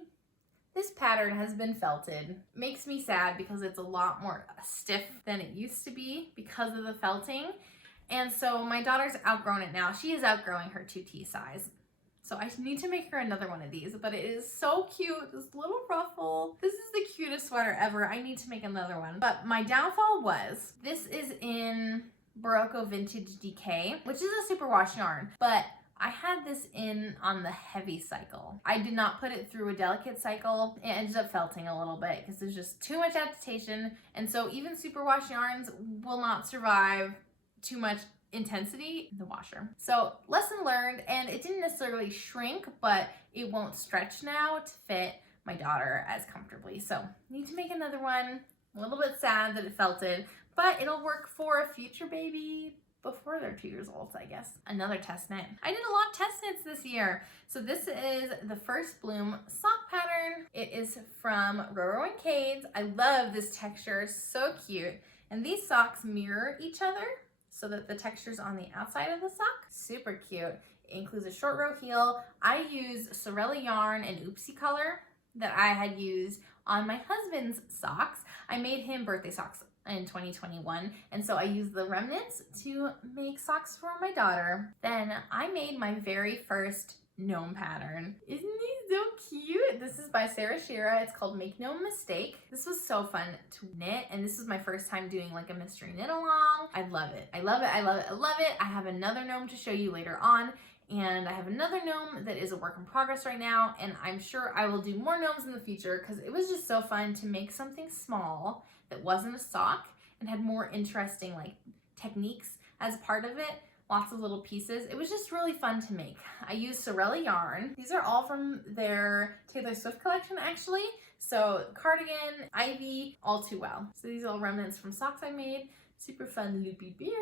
This pattern has been felted. Makes me sad because it's a lot more stiff than it used to be because of the felting. And so my daughter's outgrown it now. She is outgrowing her 2T size. So I need to make her another one of these, but it is so cute. This little ruffle. This is the cutest sweater ever. I need to make another one. But my downfall was, this is in Barocco Vintage DK, which is a superwash yarn, but I had this in on the heavy cycle. I did not put it through a delicate cycle. It ended up felting a little bit because there's just too much agitation. And so even superwash yarns will not survive too much intensity in the washer. So lesson learned, and it didn't necessarily shrink, but it won't stretch now to fit my daughter as comfortably. So need to make another one. A little bit sad that it felted, but it'll work for a future baby before they're 2 years old, I guess. Another test knit. I did a lot of test knits this year. So this is the First Bloom sock pattern. It is from Roro and Cade's. I love this texture, so cute. And these socks mirror each other so that the texture's on the outside of the sock. Super cute. It includes a short row heel. I use Sorella yarn and Oopsie color that I had used on my husband's socks. I made him birthday socks in 2021, and so I used the remnants to make socks for my daughter. Then I made my very first gnome pattern. Isn't he so cute? This is by Sarah Shira. It's called Make No Mistake. This was so fun to knit, and this is my first time doing like a mystery knit along. I love it. I love it. I love it. I love it. I have another gnome to show you later on, and I have another gnome that is a work in progress right now, and I'm sure I will do more gnomes in the future because it was just so fun to make something small that wasn't a sock and had more interesting like techniques as part of it. Lots of little pieces. It was just really fun to make. I used Sorelli yarn. These are all from their Taylor Swift collection, actually. So cardigan, ivy, all too well. So these are all remnants from socks I made. Super fun loopy beard.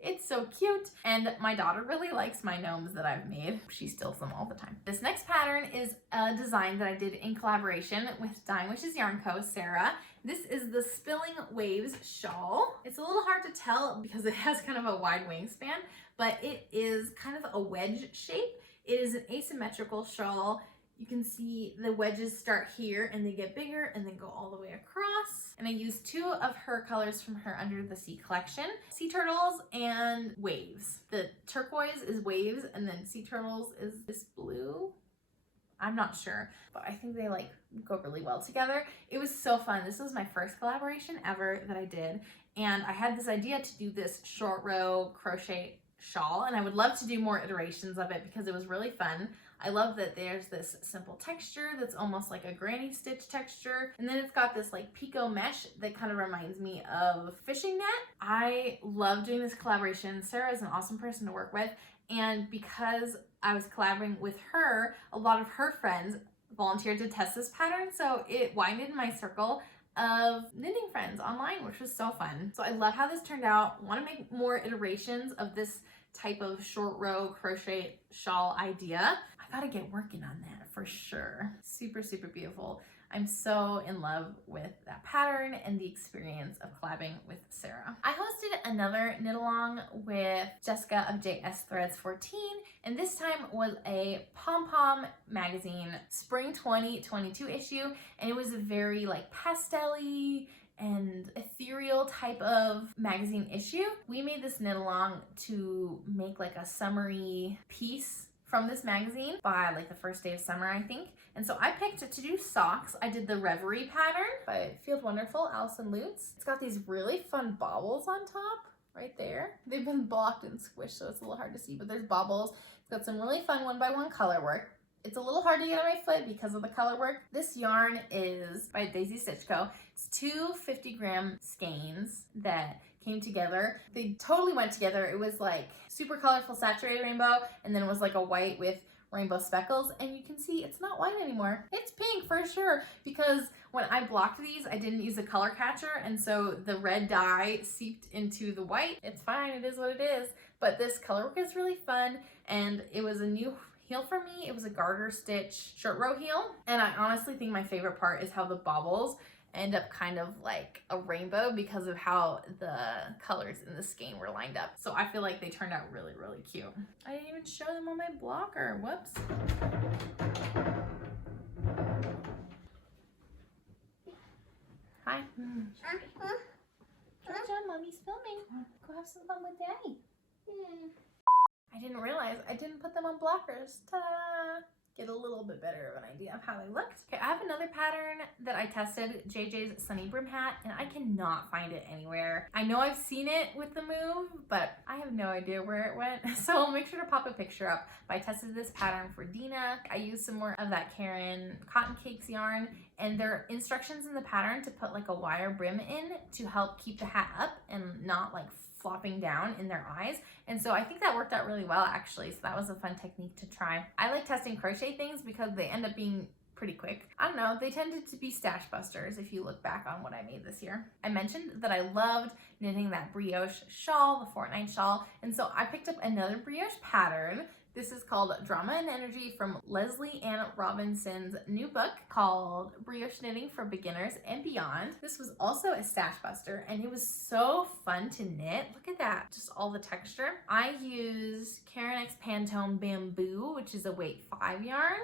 It's so cute. And my daughter really likes my gnomes that I've made. She steals them all the time. This next pattern is a design that I did in collaboration with Dying Wishes Yarn Co. Sarah. This is the Spilling Waves shawl. It's a little hard to tell because it has kind of a wide wingspan, but it is kind of a wedge shape. It is an asymmetrical shawl. You can see the wedges start here and they get bigger and then go all the way across. And I used 2 of her colors from her Under the Sea collection, Sea Turtles and Waves. The turquoise is Waves and then Sea Turtles is this blue. I'm not sure, but I think they like go really well together. It was so fun. This was my first collaboration ever that I did. And I had this idea to do this short row crochet shawl, and I would love to do more iterations of it because it was really fun. I love that there's this simple texture that's almost like a granny stitch texture, and then it's got this like picot mesh that kind of reminds me of fishing net. I love doing this collaboration. Sarah is an awesome person to work with, and because I was collaborating with her, a lot of her friends volunteered to test this pattern, so it widened my circle of knitting friends online, which was so fun. So I love how this turned out. Want to make more iterations of this type of short row crochet shawl idea. I gotta get working on that for sure. Super, super beautiful. I'm so in love with that pattern and the experience of collabing with Sarah. I hosted another knit along with Jessica of JS Threads 14, and this time was a Pom Pom magazine spring 2022 issue, and it was a very like pastel-y and ethereal type of magazine issue. We made this knit along to make like a summery piece from this magazine by like the first day of summer, I think. And so I picked to do socks. I did the Reverie pattern by Field Wonderful, Allison Lutz. It's got these really fun baubles on top right there. They've been blocked and squished, so it's a little hard to see, but there's baubles. It's got some really fun 1x1 color work. It's a little hard to get on my foot because of the color work. This yarn is by Daisy Stitch Co. It's 2 50-gram skeins that came together. They totally went together. It was like super colorful saturated rainbow, and then it was like a white with rainbow speckles, and you can see it's not white anymore. It's pink for sure, because when I blocked these, I didn't use a color catcher, and so the red dye seeped into the white. It's fine, it is what it is, but this color work is really fun, and it was a new heel for me. It was a garter stitch short row heel, and I honestly think my favorite part is how the baubles end up kind of like a rainbow because of how the colors in the skein were lined up. So I feel like they turned out really, really cute. I didn't even show them on my blocker. Whoops. Hi. Good job, Mommy's filming. Go have some fun with Daddy. I didn't realize I didn't put them on blockers. Ta-da! Get a little bit better of an idea of how they looked. Okay, I have another pattern that I tested, JJ's Sunny Brim Hat, and I cannot find it anywhere. I know I've seen it with the move, but I have no idea where it went. So I'll make sure to pop a picture up. But I tested this pattern for Dina. I used some more of that Karen Cotton Cakes yarn, and there are instructions in the pattern to put like a wire brim in to help keep the hat up and not like flopping down in their eyes. And so I think that worked out really well actually. So that was a fun technique to try. I like testing crochet things because they end up being pretty quick. I don't know, they tended to be stash busters if you look back on what I made this year. I mentioned that I loved knitting that brioche shawl, the fortnight shawl, and so I picked up another brioche pattern. This is called Drama and Energy from Leslie Ann Robinson's new book called Brioche Knitting for Beginners and Beyond. This was also a stash buster, and it was so fun to knit. Look at that, just all the texture. I used Karen X Pantone Bamboo, which is a weight 5 yarn,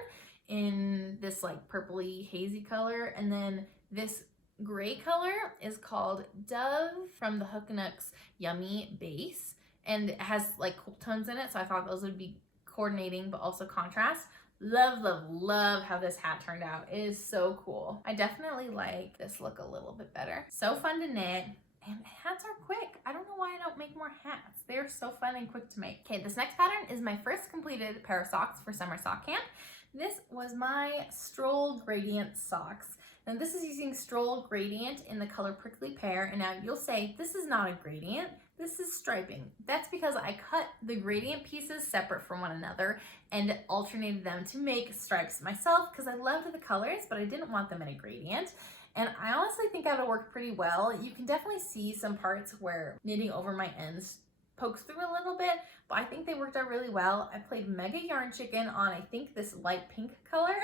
in this like purpley hazy color, and then this gray color is called Dove from the Hookenooks Yummy Base, and it has like cool tones in it, so I thought those would be coordinating but also contrast. Love, love, love how this hat turned out. It is so cool. I definitely like this look a little bit better. So fun to knit, and hats are quick. I don't know why I don't make make more hats. They're so fun and quick to make. Okay, this next pattern is my first completed pair of socks for summer sock camp. This was my Stroll Gradient Socks. Now this is using Stroll Gradient in the color Prickly Pear, and now you'll say, this is not a gradient, this is striping. That's because I cut the gradient pieces separate from one another and alternated them to make stripes myself because I loved the colors, but I didn't want them in a gradient. And I honestly think that it worked pretty well. You can definitely see some parts where knitting over my ends pokes through a little bit, but I think they worked out really well. I played Mega Yarn Chicken on, I think, this light pink color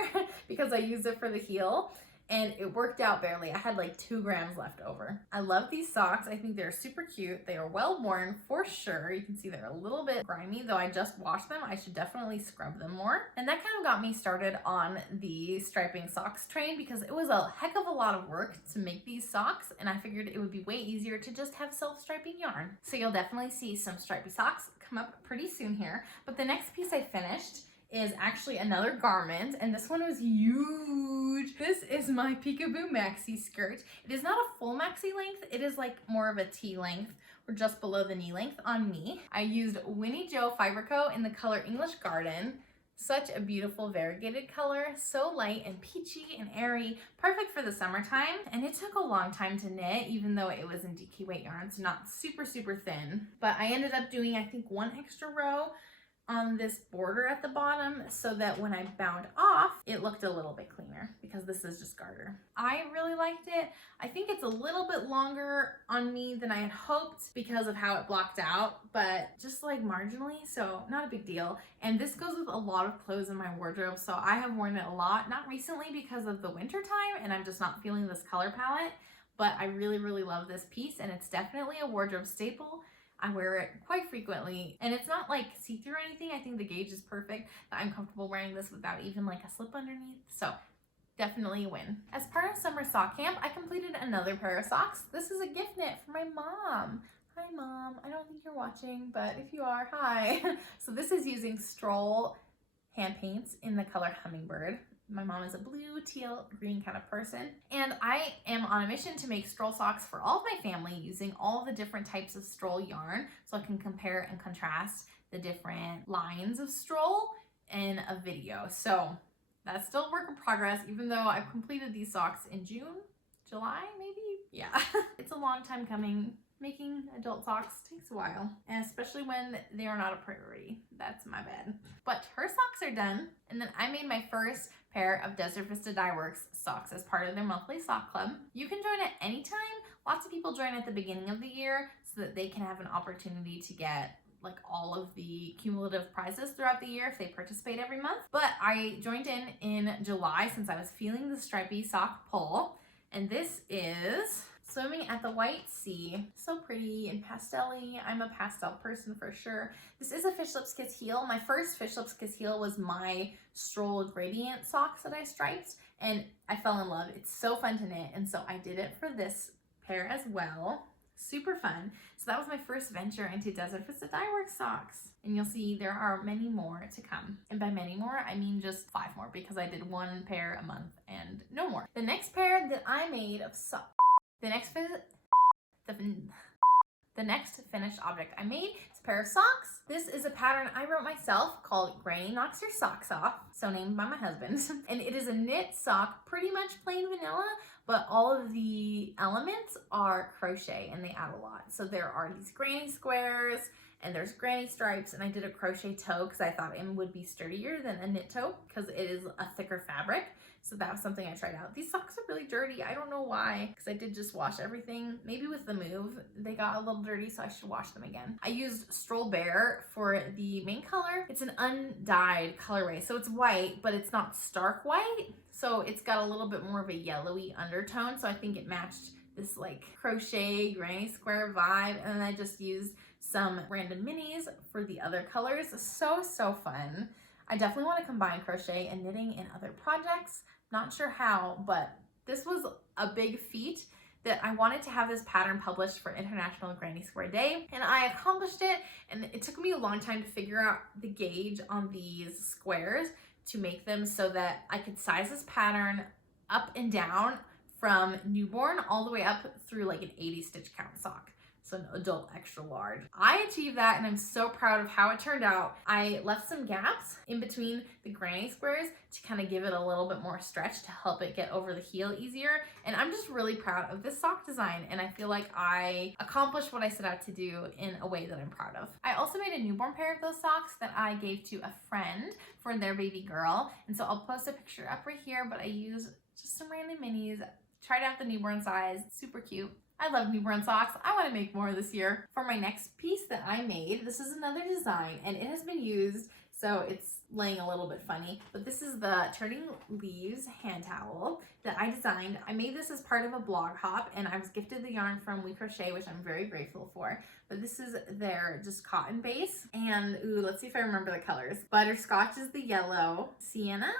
because I used it for the heel. And it worked out barely. I had like 2 grams left over. I love these socks. I think they're super cute. They are well worn for sure. You can see they're a little bit grimy, though I just washed them. I should definitely scrub them more. And that kind of got me started on the striping socks train because it was a heck of a lot of work to make these socks, and I figured it would be way easier to just have self-striping yarn. So you'll definitely see some stripy socks come up pretty soon here. But the next piece I finished is actually another garment, and this one was huge. This is my Peekaboo Maxi skirt. It is not a full maxi length, it is like more of a T length or just below the knee length on me. I used Winnie Jo Fiber Co in the color English Garden. Such a beautiful variegated color, so light and peachy and airy, perfect for the summertime. And it took a long time to knit, even though it was in DK weight yarn, so not super thin. But I ended up doing, I think, 1 extra row on this border at the bottom so that when I bound off, it looked a little bit cleaner because this is just garter. I really liked it. I think it's a little bit longer on me than I had hoped because of how it blocked out, but just like marginally, so not a big deal. And this goes with a lot of clothes in my wardrobe, so I have worn it a lot, not recently because of the winter time and I'm just not feeling this color palette, but I really love this piece and it's definitely a wardrobe staple. I wear it quite frequently, and it's not like see-through or anything. I think the gauge is perfect. I'm comfortable wearing this without even like a slip underneath, so definitely a win. As part of summer sock camp, I completed another pair of socks. This is a gift knit for my mom. Hi mom, I don't think you're watching, but if you are, hi. So this is using Stroll hand paints in the color Hummingbird. My mom is a blue, teal, green kind of person. And I am on a mission to make Stroll socks for all of my family using all the different types of Stroll yarn so I can compare and contrast the different lines of Stroll in a video. So that's still a work in progress, even though I've completed these socks in June, July, maybe? Yeah, it's a long time coming. Making adult socks takes a while, and especially when they are not a priority. That's my bad. But her socks are done, and then I made my first pair of Desert Vista Dye Works socks as part of their monthly sock club. You can join at any time. Lots of people join at the beginning of the year so that they can have an opportunity to get like all of the cumulative prizes throughout the year if they participate every month. But I joined in July since I was feeling the stripy sock pull, and this is Swimming at the White Sea. So pretty and pastel-y. I'm a pastel person for sure. This is a Fish Lips Kiss heel. My first Fish Lips Kiss heel was my Stroll Gradient socks that I striped, and I fell in love. It's so fun to knit, and so I did it for this pair as well. Super fun. So that was my first venture into Desert Vista Dye Works socks. And you'll see there are many more to come. And by many more, I mean just 5 more because I did 1 pair a month and no more. The next pair that I made of socks, the next finished object I made is a pair of socks. This is a pattern I wrote myself called Granny Knocks Your Socks Off, so named by my husband. And it is a knit sock, pretty much plain vanilla, but all of the elements are crochet and they add a lot. So there are these granny squares and there's granny stripes, and I did a crochet toe because I thought it would be sturdier than a knit toe because it is a thicker fabric. So that was something I tried out. These socks are really dirty. I don't know why, because I did just wash everything. Maybe with the move, they got a little dirty, so I should wash them again. I used Stroll Bear for the main color. It's an undyed colorway, so it's white, but it's not stark white. So it's got a little bit more of a yellowy undertone, so I think it matched this like crochet granny square vibe. And then I just used some random minis for the other colors. So fun. I definitely want to combine crochet and knitting in other projects. Not sure how, but this was a big feat that I wanted to have this pattern published for International Granny Square Day, and I accomplished it. And it took me a long time to figure out the gauge on these squares to make them so that I could size this pattern up and down from newborn all the way up through like an 80 stitch count sock. so an adult extra large. I achieved that and I'm so proud of how it turned out. I left some gaps in between the granny squares to kind of give it a little bit more stretch to help it get over the heel easier. And I'm just really proud of this sock design, and I feel like I accomplished what I set out to do in a way that I'm proud of. I also made a newborn pair of those socks that I gave to a friend for their baby girl. And so I'll post a picture up right here, but I used just some random minis, tried out the newborn size, super cute. I love newborn socks. I want to make more this year. For my next piece that I made, this is another design and it has been used, so it's laying a little bit funny, but this is the Turning Leaves hand towel that I designed. I made this as part of a blog hop and I was gifted the yarn from Uy Crochet, which I'm very grateful for. But this is their just cotton base, and ooh, let's see if I remember the colors. Butterscotch is the yellow, Sienna,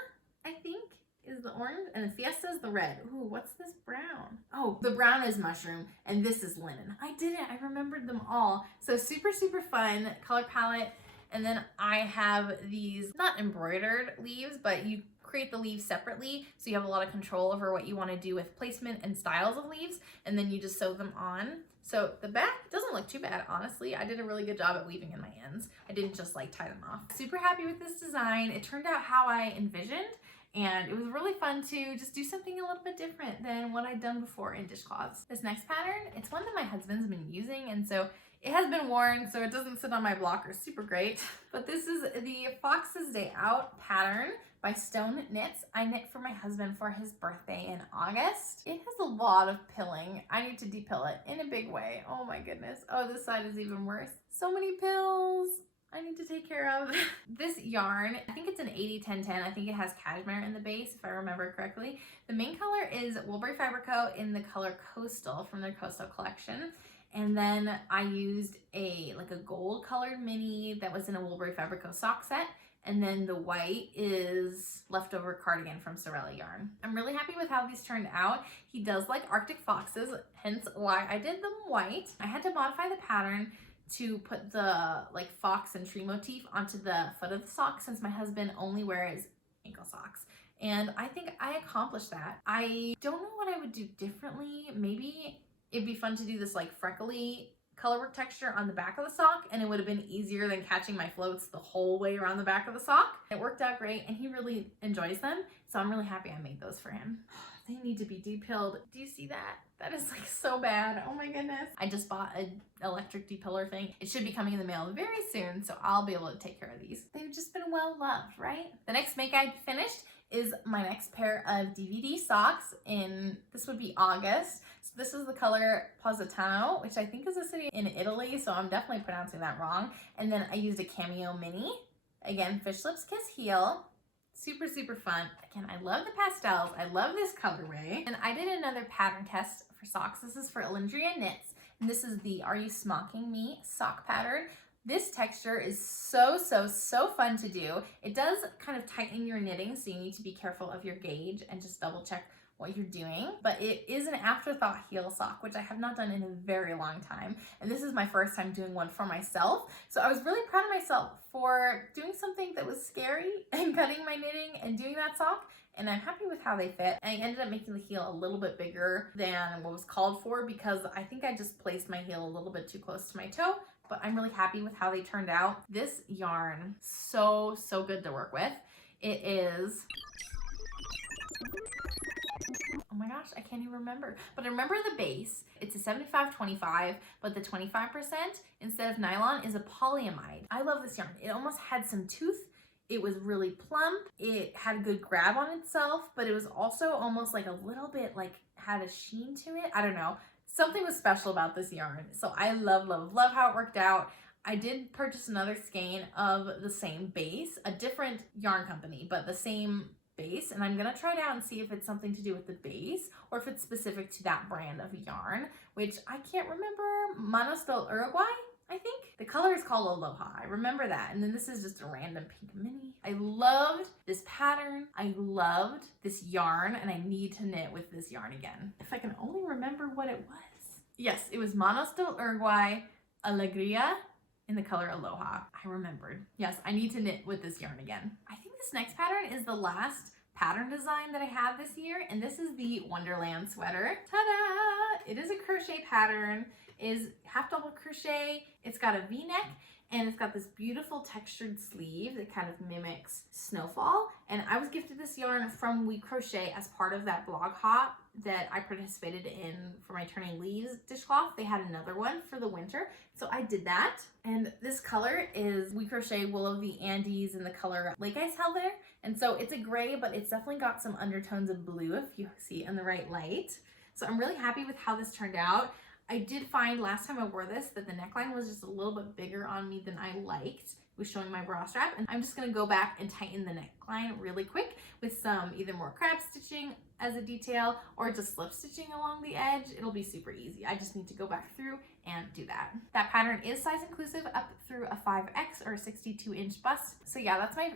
I think, is the orange, and the Fiesta is the red. Ooh, what's this brown? Oh, the brown is mushroom, and this is linen. I didn't, I remembered them all. So super, super fun color palette. And then I have these, not embroidered leaves, but you create the leaves separately, so you have a lot of control over what you want to do with placement and styles of leaves, and then you just sew them on. So the back doesn't look too bad, honestly. I did a really good job at weaving in my ends. I didn't just like tie them off. Super happy with this design. It turned out how I envisioned. And it was really fun to just do something a little bit different than what I'd done before in dishcloths. This next pattern, it's one that my husband's been using, and so it has been worn, so it doesn't sit on my blocker super great. But this is the Fox's Day Out pattern by Stone Knits. I knit for my husband for his birthday in August. It has a lot of pilling. I need to depill it in a big way. Oh my goodness. Oh, this side is even worse. So many pills I need to take care of. This yarn, I think it's an 80-10-10. I think it has cashmere in the base, if I remember correctly. The main color is Woolbury Fabrico in the color Coastal from their Coastal collection. And then I used a gold colored mini that was in a Woolbury Fabrico sock set. And then the white is leftover cardigan from Sorella yarn. I'm really happy with how these turned out. He does like Arctic foxes, hence why I did them white. I had to modify the pattern to put the fox and tree motif onto the foot of the sock, since my husband only wears ankle socks. And I think I accomplished that. I don't know what I would do differently. Maybe it'd be fun to do this freckly colorwork texture on the back of the sock, and it would have been easier than catching my floats the whole way around the back of the sock. It worked out great, and he really enjoys them, so I'm really happy I made those for him. They need to be depilled. Do you see that? That is so bad. Oh my goodness. I just bought an electric depiller thing. It should be coming in the mail very soon, so I'll be able to take care of these. They've just been well loved, right? The next make I finished is my next pair of DVD socks in, this would be August. So this is the color Positano, which I think is a city in Italy, so I'm definitely pronouncing that wrong. And then I used a Cameo Mini. Again, Fish Lips Kiss Heel. Super, super fun. Again, I love the pastels. I love this colorway. And I did another pattern test for socks. This is for Alindria Knits. And this is the Are You Smocking Me sock pattern. This texture is so, so, so fun to do. It does kind of tighten your knitting, so you need to be careful of your gauge and just double check what you're doing. But it is an afterthought heel sock, which I have not done in a very long time. And this is my first time doing one for myself. So I was really proud of myself for doing something that was scary and cutting my knitting and doing that sock. And I'm happy with how they fit. And I ended up making the heel a little bit bigger than what was called for, because I think I just placed my heel a little bit too close to my toe. But I'm really happy with how they turned out. This yarn, so, so good to work with. It is, oh my gosh, I can't even remember. But I remember the base. It's a 75-25, but the 25% instead of nylon is a polyamide. I love this yarn. It almost had some tooth. It was really plump. It had a good grab on itself, but it was also almost a little bit had a sheen to it. I don't know. Something was special about this yarn. So I love, love, love how it worked out. I did purchase another skein of the same base, a different yarn company, but the same base. And I'm gonna try it out and see if it's something to do with the base or if it's specific to that brand of yarn, which I can't remember. Manos del Uruguay, I think. The color is called Aloha. I remember that. And then this is just a random pink mini. I loved this pattern. I loved this yarn, and I need to knit with this yarn again. If I can only remember what it was. Yes, it was Manos del Uruguay Alegria in the color Aloha. I remembered. Yes, I need to knit with this yarn again. I think this next pattern is the last pattern design that I have this year, and this is the Wonderland Sweater. Ta-da! It is a crochet pattern. It is half double crochet. It's got a V-neck, and it's got this beautiful textured sleeve that kind of mimics snowfall. And I was gifted this yarn from Uy Uy Crochet as part of that blog hop that I participated in for my Turning Leaves dishcloth. They had another one for the winter, so I did that. And this color is Uy Uy Crochet Wool of the Andes in the color Lake Ice Heather. And so it's a gray, but it's definitely got some undertones of blue if you see it in the right light. So I'm really happy with how this turned out. I did find last time I wore this that the neckline was just a little bit bigger on me than I liked. It was showing my bra strap, and I'm just gonna go back and tighten the neckline really quick with some either more crab stitching as a detail or just slip stitching along the edge. It'll be super easy. I just need to go back through and do that. That pattern is size inclusive up through a 5X or a 62-inch bust. So yeah, that's my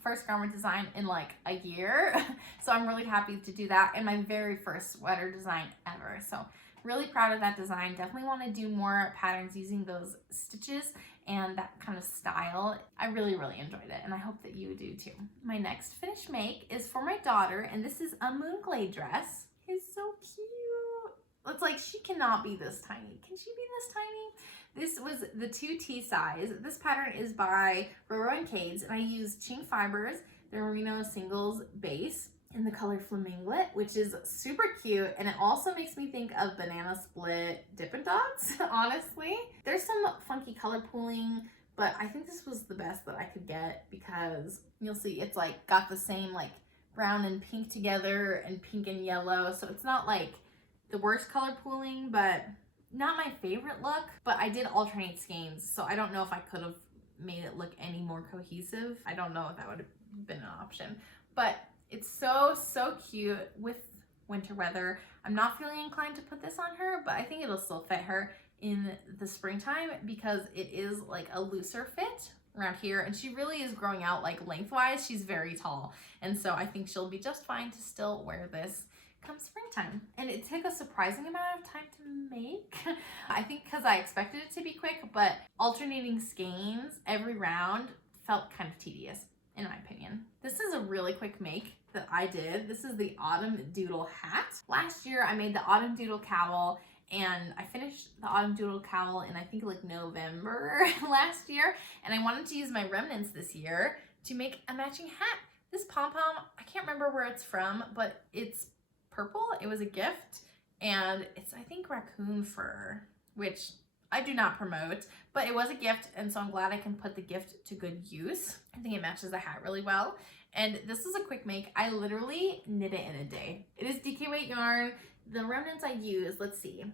first garment design in like a year. So I'm really happy to do that, and my very first sweater design ever. So really proud of that design. Definitely want to do more patterns using those stitches and that kind of style. I really enjoyed it, and I hope that you do too. My next finished make is for my daughter, and this is a Moonglow dress. It's so cute. It's like she cannot be this tiny. Can she be this tiny? This was the 2T size. This pattern is by Roro and Cades, and I used Ching Fibers, the Merino Singles base, in the color Flaminglet, which is super cute, and it also makes me think of Banana Split Dippin' Dots, honestly. There's some funky color pooling, but I think this was the best that I could get because you'll see it's like got the same like brown and pink together and pink and yellow, so it's not like the worst color pooling, but not my favorite look. But I did alternate skeins, so I don't know if I could have made it look any more cohesive. I don't know if that would have been an option, but it's so cute with winter weather. I'm not feeling inclined to put this on her, but I think it'll still fit her in the springtime because it is like a looser fit around here, and she really is growing out like lengthwise. She's very tall, and so I think she'll be just fine to still wear this come springtime. And it took a surprising amount of time to make. I think because I expected it to be quick, but alternating skeins every round felt kind of tedious in my opinion. This is a really quick make that I did. This is the Autumn Doodle Hat. Last year I made the Autumn Doodle Cowl, and I finished the Autumn Doodle Cowl in I think like November last year, and I wanted to use my remnants this year to make a matching hat. This pom-pom, I can't remember where it's from, but it's purple. It was a gift, and it's I think raccoon fur, which I do not promote, but it was a gift, and so I'm glad I can put the gift to good use. I think it matches the hat really well. And this is a quick make. I literally knit it in a day. It is DK weight yarn. The remnants I use, let's see.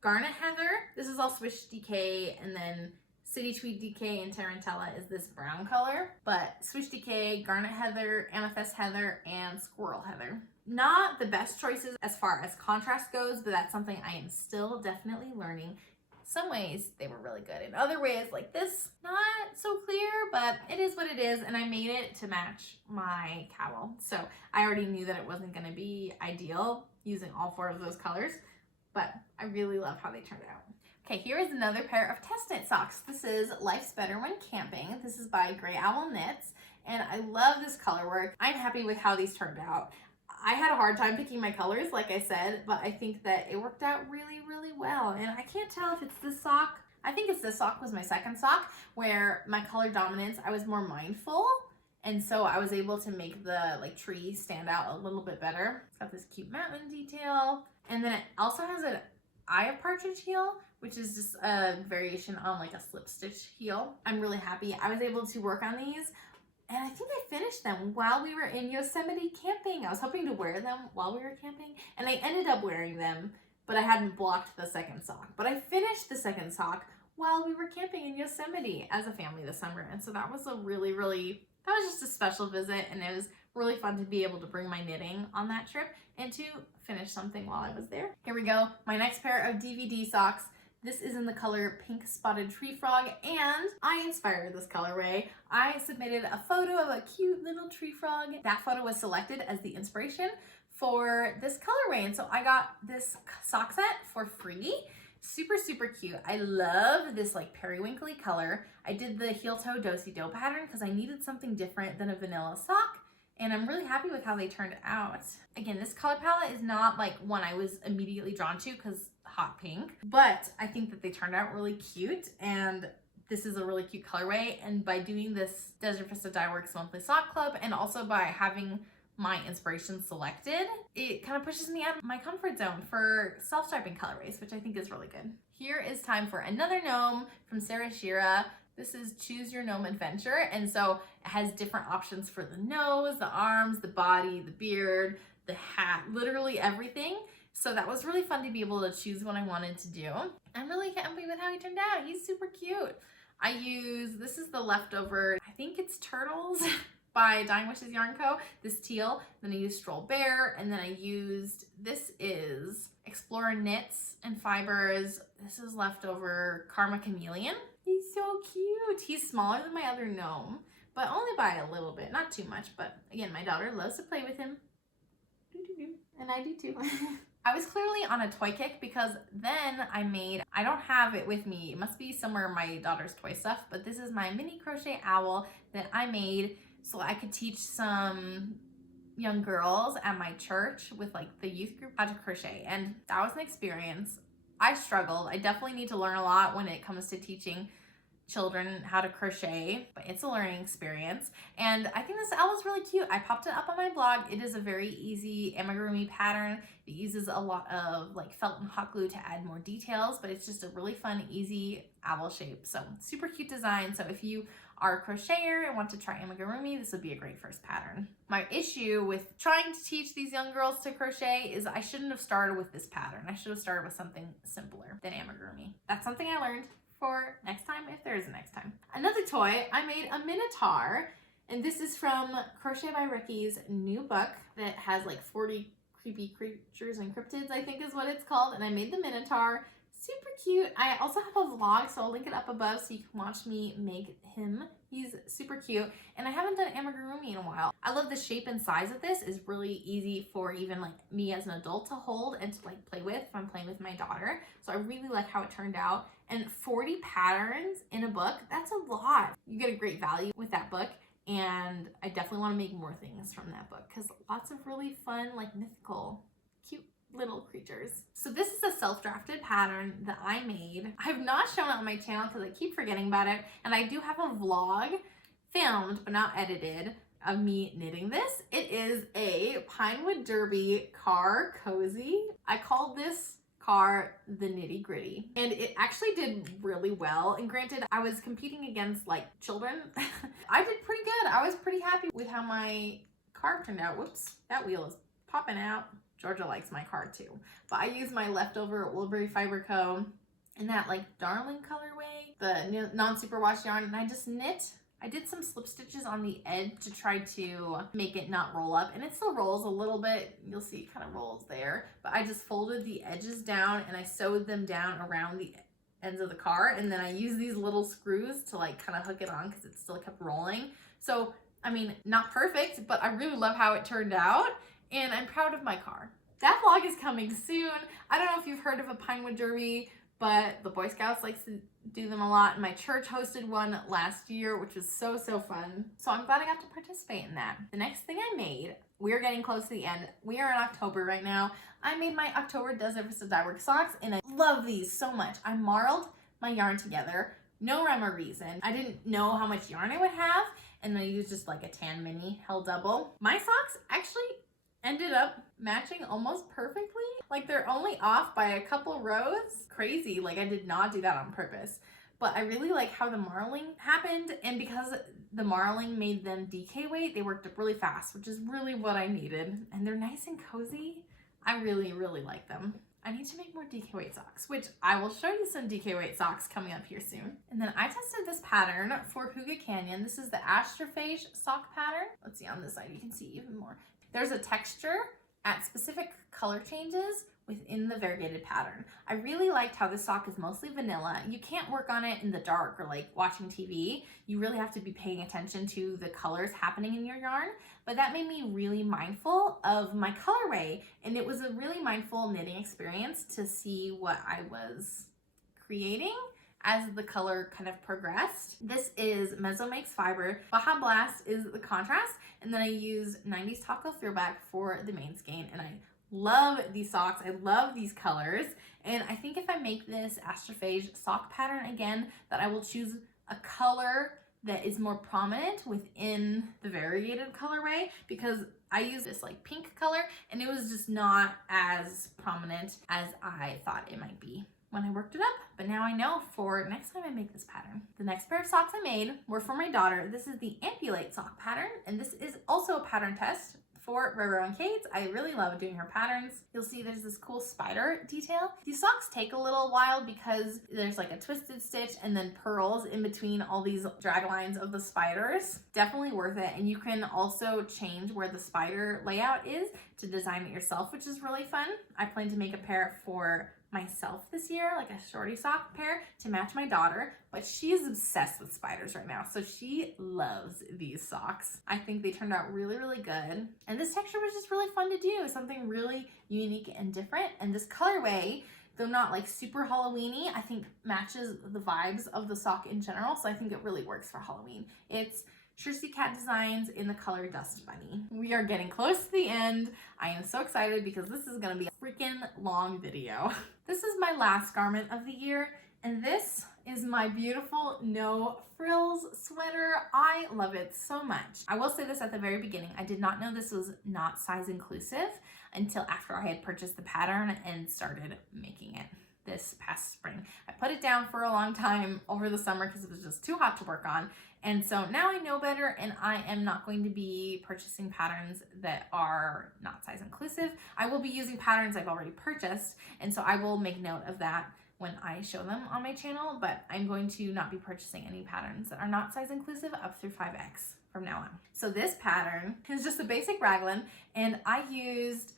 Garnet Heather. This is all Swish DK, and then City Tweed DK and Tarantella is this brown color. But Swish DK, Garnet Heather, Amethyst Heather, and Squirrel Heather. Not the best choices as far as contrast goes, but that's something I am still definitely learning. Some ways they were really good. In other ways, like this, not so clear, but it is what it is, and I made it to match my cowl. So I already knew that it wasn't gonna be ideal using all 4 of those colors, but I really love how they turned out. Okay, here is another pair of test knit socks. This is Life's Better When Camping. This is by Grey Owl Knits, and I love this color work. I'm happy with how these turned out. I had a hard time picking my colors, like I said, but I think that it worked out really well. And I can't tell if it's this sock. I think it's this sock was my second sock, where my color dominance, I was more mindful. And so I was able to make the like tree stand out a little bit better. It's got this cute matlin detail. And then it also has an Eye of Partridge heel, which is just a variation on like a slip stitch heel. I'm really happy. I was able to work on these, and I think I finished them while we were in Yosemite camping. I was hoping to wear them while we were camping, and I ended up wearing them, but I hadn't blocked the second sock. But I finished the second sock while we were camping in Yosemite as a family this summer. And so that was a that was just a special visit, and it was really fun to be able to bring my knitting on that trip and to finish something while I was there. Here we go, my next pair of DVD socks. This is in the color Pink Spotted Tree Frog, and I inspired this colorway. I submitted a photo of a cute little tree frog. That photo was selected as the inspiration for this colorway, and so I got this sock set for free. Super cute. I love this like periwinkly color. I did the heel toe do-si-do pattern because I needed something different than a vanilla sock, and I'm really happy with how they turned out. Again, this color palette is not like one I was immediately drawn to because hot pink, but I think that they turned out really cute, and this is a really cute colorway. And by doing this Desert Vista Dye Works monthly sock club, and also by having my inspiration selected, it kind of pushes me out of my comfort zone for self-striping colorways, which I think is really good. Here is time for another gnome from Sarah Shira. This is Choose Your Gnome Adventure, and so it has different options for the nose, the arms, the body, the beard, the hat, literally everything. So that was really fun to be able to choose what I wanted to do. I'm really happy with how he turned out. He's super cute. This is the leftover, I think it's Turtles by Dying Wishes Yarn Co. This teal. Then I used Stroll Bear, and then I used, this is Explorer Knits and Fibers. This is leftover Karma Chameleon. He's so cute. He's smaller than my other gnome, but only by a little bit, not too much. But again, my daughter loves to play with him. And I do too. I was clearly on a toy kick because then I don't have it with me. It must be somewhere in my daughter's toy stuff, but this is my mini crochet owl that I made so I could teach some young girls at my church with like the youth group how to crochet. And that was an experience. I struggled. I definitely need to learn a lot when it comes to teaching children how to crochet, but it's a learning experience. And I think this owl is really cute. I popped it up on my blog. It is a very easy amigurumi pattern. It uses a lot of like felt and hot glue to add more details, but it's just a really fun, easy owl shape. So super cute design. So if you are a crocheter and want to try amigurumi, this would be a great first pattern. My issue with trying to teach these young girls to crochet is I shouldn't have started with this pattern. I should have started with something simpler than amigurumi. That's something I learned for next time, if there is a next time. Another toy, I made a Minotaur, and this is from Crochet by Ricky's new book that has like 40 creepy creatures and cryptids, I think is what it's called, and I made the Minotaur. Super cute. I also have a vlog, so I'll link it up above so you can watch me make him. He's super cute, and I haven't done amigurumi in a while. I love the shape and size of this. Is really easy for even like me as an adult to hold and to like play with if I'm playing with my daughter. So I really like how it turned out. And 40 patterns in a book, that's a lot. You get a great value with that book, and I definitely want to make more things from that book because lots of really fun, like mythical, cute little creatures. So this is a self-drafted pattern that I made. I have not shown it on my channel because I keep forgetting about it, and I do have a vlog filmed but not edited of me knitting this. It is a Pinewood Derby car cozy. I called this car the Nitty Gritty, and it actually did really well. And granted, I was competing against like children. I did pretty good. I was pretty happy with how my card turned out. Whoops, that wheel is popping out. Georgia likes my card too. But I used my leftover Woolberry Fiber Co. in that like darling colorway, the non-superwash yarn, and I just knit. I did some slip stitches on the edge to try to make it not roll up, and it still rolls a little bit. You'll see it kind of rolls there, but I just folded the edges down and I sewed them down around the ends of the card, and then I used these little screws to like kind of hook it on because it still kept rolling. So, I mean, not perfect, but I really love how it turned out, and I'm proud of my car. That vlog is coming soon. I don't know if you've heard of a Pinewood Derby, but the Boy Scouts likes to do them a lot. And my church hosted one last year, which was so fun. So I'm glad I got to participate in that. The next thing I made, we're getting close to the end. We are in October right now. I made my October Desert Vista Dye Works socks, and I love these so much. I marled my yarn together, no rhyme or reason. I didn't know how much yarn I would have, and I used just like a tan mini held double. My socks actually ended up matching almost perfectly. Like they're only off by a couple rows. Crazy, like I did not do that on purpose. But I really like how the marling happened, and because the marling made them DK weight, they worked up really fast, which is really what I needed. And they're nice and cozy. I really like them. I need to make more DK weight socks, which I will show you some DK weight socks coming up here soon. And then I tested this pattern for Huga Canyon. This is the Astrophage sock pattern. Let's see, on this side you can see even more. There's a texture at specific color changes within the variegated pattern. I really liked how this sock is mostly vanilla. You can't work on it in the dark or like watching TV. You really have to be paying attention to the colors happening in your yarn. But that made me really mindful of my colorway, and it was a really mindful knitting experience to see what I was creating as the color kind of progressed. This is Mesomakes Fiber. Baja Blast is the contrast, and then I used 90s Taco Throwback for the main skein, and I love these socks. I love these colors, and I think if I make this Astrophage sock pattern again, that I will choose a color that is more prominent within the variegated colorway, because I used this like pink color and it was just not as prominent as I thought it might be when I worked it up. But now I know for next time I make this pattern. The next pair of socks I made were for my daughter. This is the Ambulate sock pattern, and this is also a pattern test for Roro and Kate's. I really love doing her patterns. You'll see there's this cool spider detail. These socks take a little while because there's like a twisted stitch and then pearls in between all these drag lines of the spiders. Definitely worth it. And you can also change where the spider layout is to design it yourself, which is really fun. I plan to make a pair for myself this year, like a shorty sock pair to match my daughter, but she is obsessed with spiders right now, so she loves these socks. I think they turned out really, really good, and this texture was just really fun to do, something really unique and different. And this colorway, though not like super Halloween-y, I think matches the vibes of the sock in general, so I think it really works for Halloween. It's Trixie Cat Designs in the color Dust Bunny. We are getting close to the end. I am so excited because this is gonna be a freaking long video. This is my last garment of the year, and this is my beautiful no frills sweater. I love it so much. I will say this at the very beginning. I did not know this was not size inclusive until after I had purchased the pattern and started making it this past spring. I put it down for a long time over the summer because it was just too hot to work on. And so now I know better, and I am not going to be purchasing patterns that are not size inclusive. I will be using patterns I've already purchased, and so I will make note of that when I show them on my channel, but I'm going to not be purchasing any patterns that are not size inclusive up through 5X from now on. So this pattern is just a basic raglan, and I used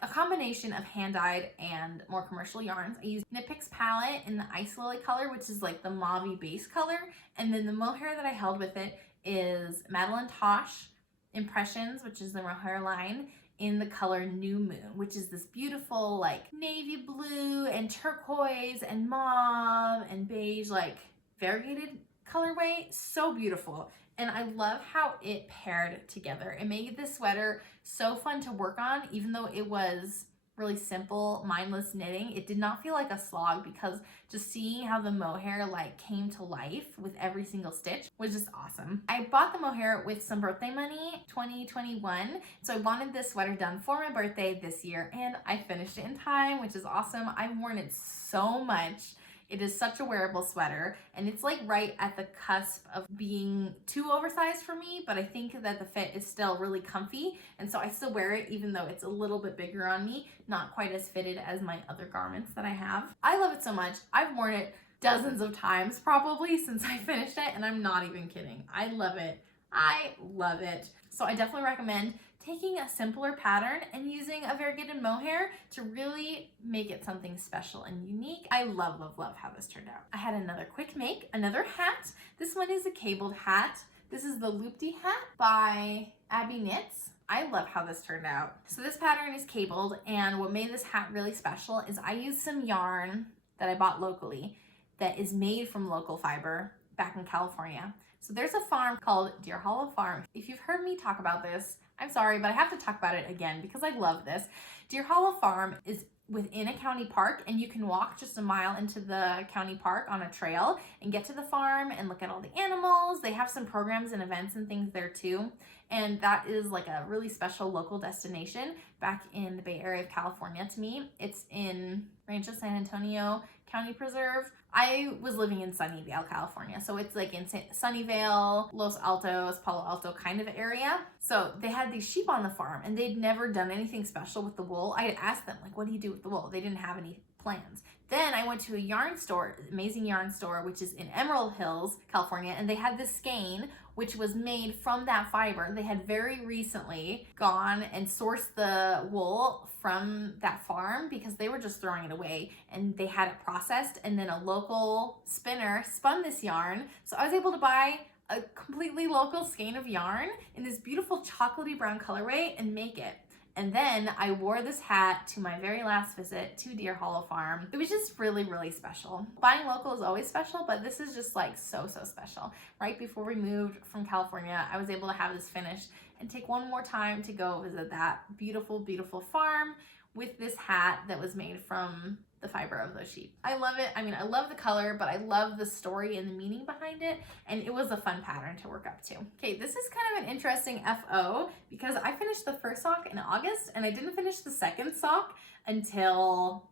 a combination of hand-dyed and more commercial yarns. I used Knit Picks palette in the Ice Lily color, which is like the mauve base color. And then the mohair that I held with it is Madeline Tosh Impressions, which is the mohair line, in the color New Moon, which is this beautiful like navy blue and turquoise and mauve and beige, like variegated colorway. So beautiful. And I love how it paired together. It made this sweater so fun to work on, even though it was really simple, mindless knitting. It did not feel like a slog because just seeing how the mohair like came to life with every single stitch was just awesome. I bought the mohair with some birthday money, 2021. So I wanted this sweater done for my birthday this year, and I finished it in time, which is awesome. I've worn it so much. It is such a wearable sweater, and it's like right at the cusp of being too oversized for me, but I think that the fit is still really comfy, and so I still wear it even though it's a little bit bigger on me, not quite as fitted as my other garments that I have. I love it so much. I've worn it dozens of times probably since I finished it, and I'm not even kidding. I love it. I love it. So I definitely recommend taking a simpler pattern and using a variegated mohair to really make it something special and unique. I love, love, love how this turned out. I had another quick make, another hat. This one is a cabled hat. This is the Loopty hat by Abby Knits. I love how this turned out. So this pattern is cabled, and what made this hat really special is I used some yarn that I bought locally that is made from local fiber back in California. So there's a farm called Deer Hollow Farm. If you've heard me talk about this, I'm sorry, but I have to talk about it again because I love this. Deer Hollow Farm is within a county park, and you can walk just a mile into the county park on a trail and get to the farm and look at all the animals. They have some programs and events and things there too. And that is like a really special local destination back in the Bay Area of California to me. It's in Rancho San Antonio County Preserve. I was living in Sunnyvale, California. So it's like in Sunnyvale, Los Altos, Palo Alto kind of area. So they had these sheep on the farm, and they'd never done anything special with the wool. I had asked them, like, what do you do with the wool? They didn't have any plans. Then I went to a yarn store, amazing yarn store, which is in Emerald Hills, California, and they had this skein which was made from that fiber. They had very recently gone and sourced the wool from that farm because they were just throwing it away, and they had it processed, and then a local spinner spun this yarn. So I was able to buy a completely local skein of yarn in this beautiful chocolatey brown colorway and make it. And then I wore this hat to my very last visit to Deer Hollow Farm. It was just really, really special. Buying local is always special, but this is just like so special. Right before we moved from California, I was able to have this finished and take one more time to go visit that beautiful, beautiful farm with this hat that was made from the fiber of those sheep. I love it. I mean, I love the color, but I love the story and the meaning behind it, and it was a fun pattern to work up to. Okay, this is kind of an interesting FO because I finished the first sock in August and I didn't finish the second sock until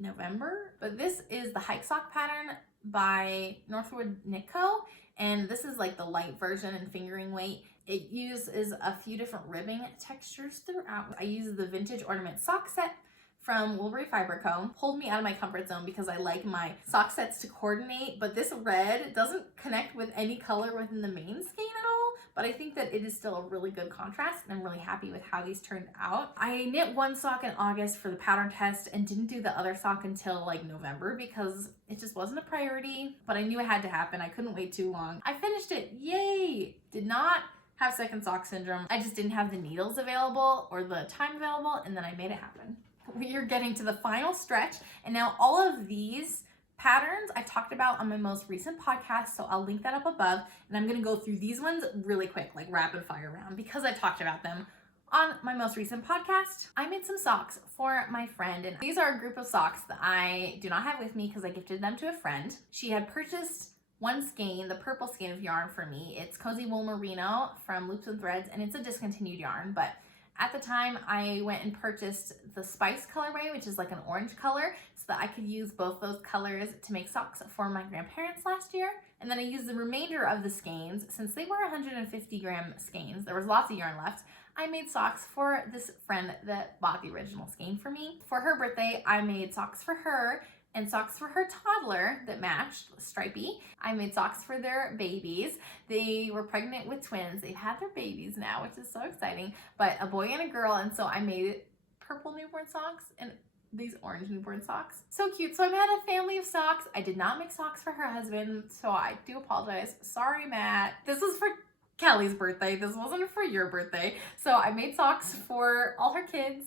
November, but this is the hike sock pattern by Northwood Knit Co, and this is like the light version and fingering weight. It uses a few different ribbing textures throughout. I use the Vintage Ornament Sock Set from Woolbury Fiber Co. Pulled me out of my comfort zone because I like my sock sets to coordinate, but this red doesn't connect with any color within the main skein at all, but I think that it is still a really good contrast, and I'm really happy with how these turned out. I knit one sock in August for the pattern test and didn't do the other sock until like November because it just wasn't a priority, but I knew it had to happen. I couldn't wait too long. I finished it, yay! Did not have second sock syndrome. I just didn't have the needles available or the time available, and then I made it happen. We are getting to the final stretch, and now all of these patterns I talked about on my most recent podcast, so I'll link that up above, and I'm gonna go through these ones really quick, like rapid fire round, because I talked about them on my most recent podcast. I made some socks for my friend, and these are a group of socks that I do not have with me because I gifted them to a friend. She had purchased one skein, the purple skein of yarn for me. It's Cozy Wool Merino from Loops and Threads, and it's a discontinued yarn, but at the time, I went and purchased the Spice colorway, which is like an orange color, so that I could use both those colors to make socks for my grandparents last year. And then I used the remainder of the skeins, since they were 150 gram skeins, there was lots of yarn left. I made socks for this friend that bought the original skein for me. For her birthday, I made socks for her and socks for her toddler that matched, stripey. I made socks for their babies. They were pregnant with twins. They've had their babies now, which is so exciting, but a boy and a girl, and so I made purple newborn socks and these orange newborn socks. So cute. So I had a family of socks. I did not make socks for her husband, so I do apologize. Sorry, Matt. This was for Kelly's birthday. This wasn't for your birthday. So I made socks for all her kids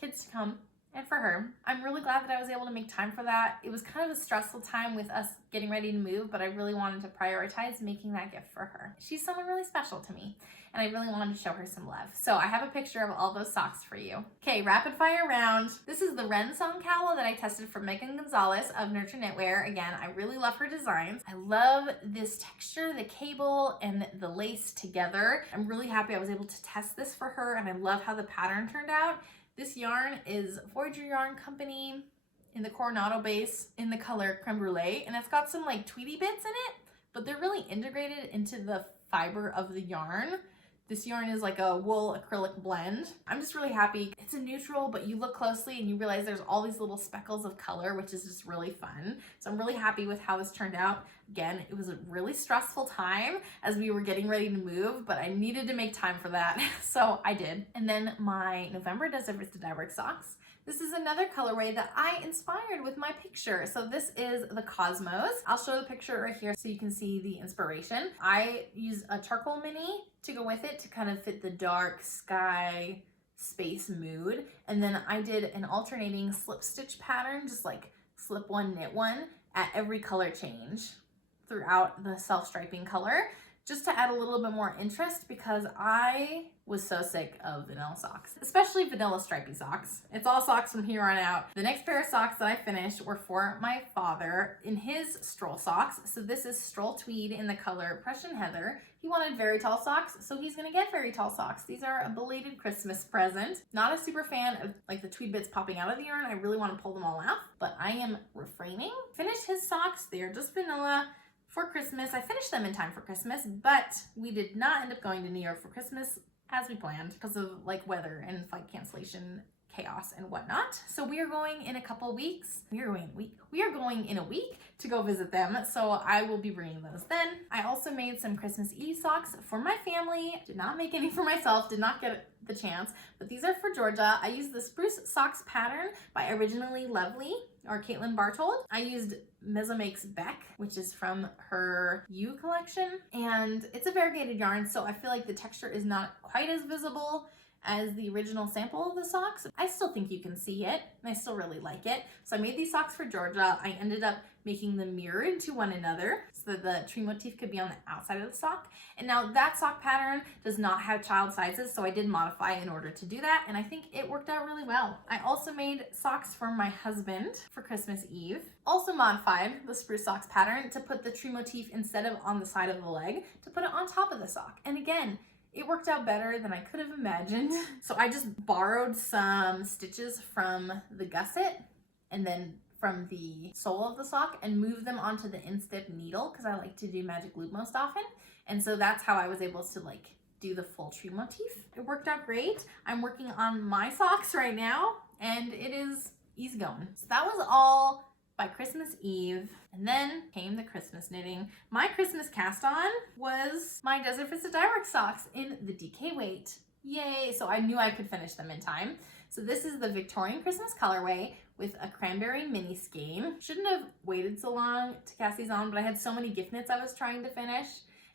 to come, and for her. I'm really glad that I was able to make time for that. It was kind of a stressful time with us getting ready to move, but I really wanted to prioritize making that gift for her. She's someone really special to me, and I really wanted to show her some love. So I have a picture of all those socks for you. Okay, rapid fire round. This is the Wren Sewn Cowl that I tested from Megan Gonzalez of Nurture Knitwear. Again, I really love her designs. I love this texture, the cable and the lace together. I'm really happy I was able to test this for her, and I love how the pattern turned out. This yarn is Voyager Yarn Company in the Coronado base in the color Creme Brulee, and it's got some like tweedy bits in it, but they're really integrated into the fiber of the yarn. This yarn is like a wool acrylic blend. I'm just really happy. It's a neutral, but you look closely and you realize there's all these little speckles of color, which is just really fun. So I'm really happy with how this turned out. Again, it was a really stressful time as we were getting ready to move, but I needed to make time for that, so I did. And then my November Desert Dye Work socks. This is another colorway that I inspired with my picture. So this is the Cosmos. I'll show the picture right here so you can see the inspiration. I used a charcoal mini to go with it to kind of fit the dark sky space mood. And then I did an alternating slip stitch pattern, just like slip one, knit one at every color change throughout the self-striping color, just to add a little bit more interest because I was so sick of vanilla socks, especially vanilla stripy socks. It's all socks from here on out. The next pair of socks that I finished were for my father in his Stroll Socks. So this is Stroll Tweed in the color Prussian Heather. He wanted very tall socks, so he's gonna get very tall socks. These are a belated Christmas present. Not a super fan of like the tweed bits popping out of the yarn. I really want to pull them all out, but I am refraining. Finished his socks. They are just vanilla. For Christmas. I finished them in time for Christmas, but we did not end up going to New York for Christmas as we planned because of like weather and flight cancellation chaos and whatnot. So we are going in a couple weeks. We are going in a week to go visit them. So I will be bringing those then. I also made some Christmas Eve socks for my family. Did not make any for myself. Did not get the chance, but these are for Georgia. I used the Spruce Socks pattern by Originally Lovely or Caitlin Bartold. I used Mesomakes Beck, which is from her You collection, and it's a variegated yarn, so I feel like the texture is not quite as visible as the original sample of the socks. I still think you can see it, and I still really like it. So I made these socks for Georgia. I ended up making them mirror into one another so that the tree motif could be on the outside of the sock. And now that sock pattern does not have child sizes, so I did modify in order to do that, and I think it worked out really well. I also made socks for my husband for Christmas Eve. Also modified the spruce socks pattern to put the tree motif instead of on the side of the leg, to put it on top of the sock. And again, it worked out better than I could have imagined. So I just borrowed some stitches from the gusset and then from the sole of the sock and moved them onto the instep needle because I like to do magic loop most often. And so that's how I was able to like do the full tree motif. It worked out great. I'm working on my socks right now and it is easy going. So that was all by Christmas Eve, and then came the Christmas knitting. My Christmas cast on was my Desert Vista Dyeworks socks in the DK weight. Yay! So I knew I could finish them in time. So this is the Victorian Christmas colorway with a cranberry mini skein. Shouldn't have waited so long to cast these on, but I had so many gift knits I was trying to finish.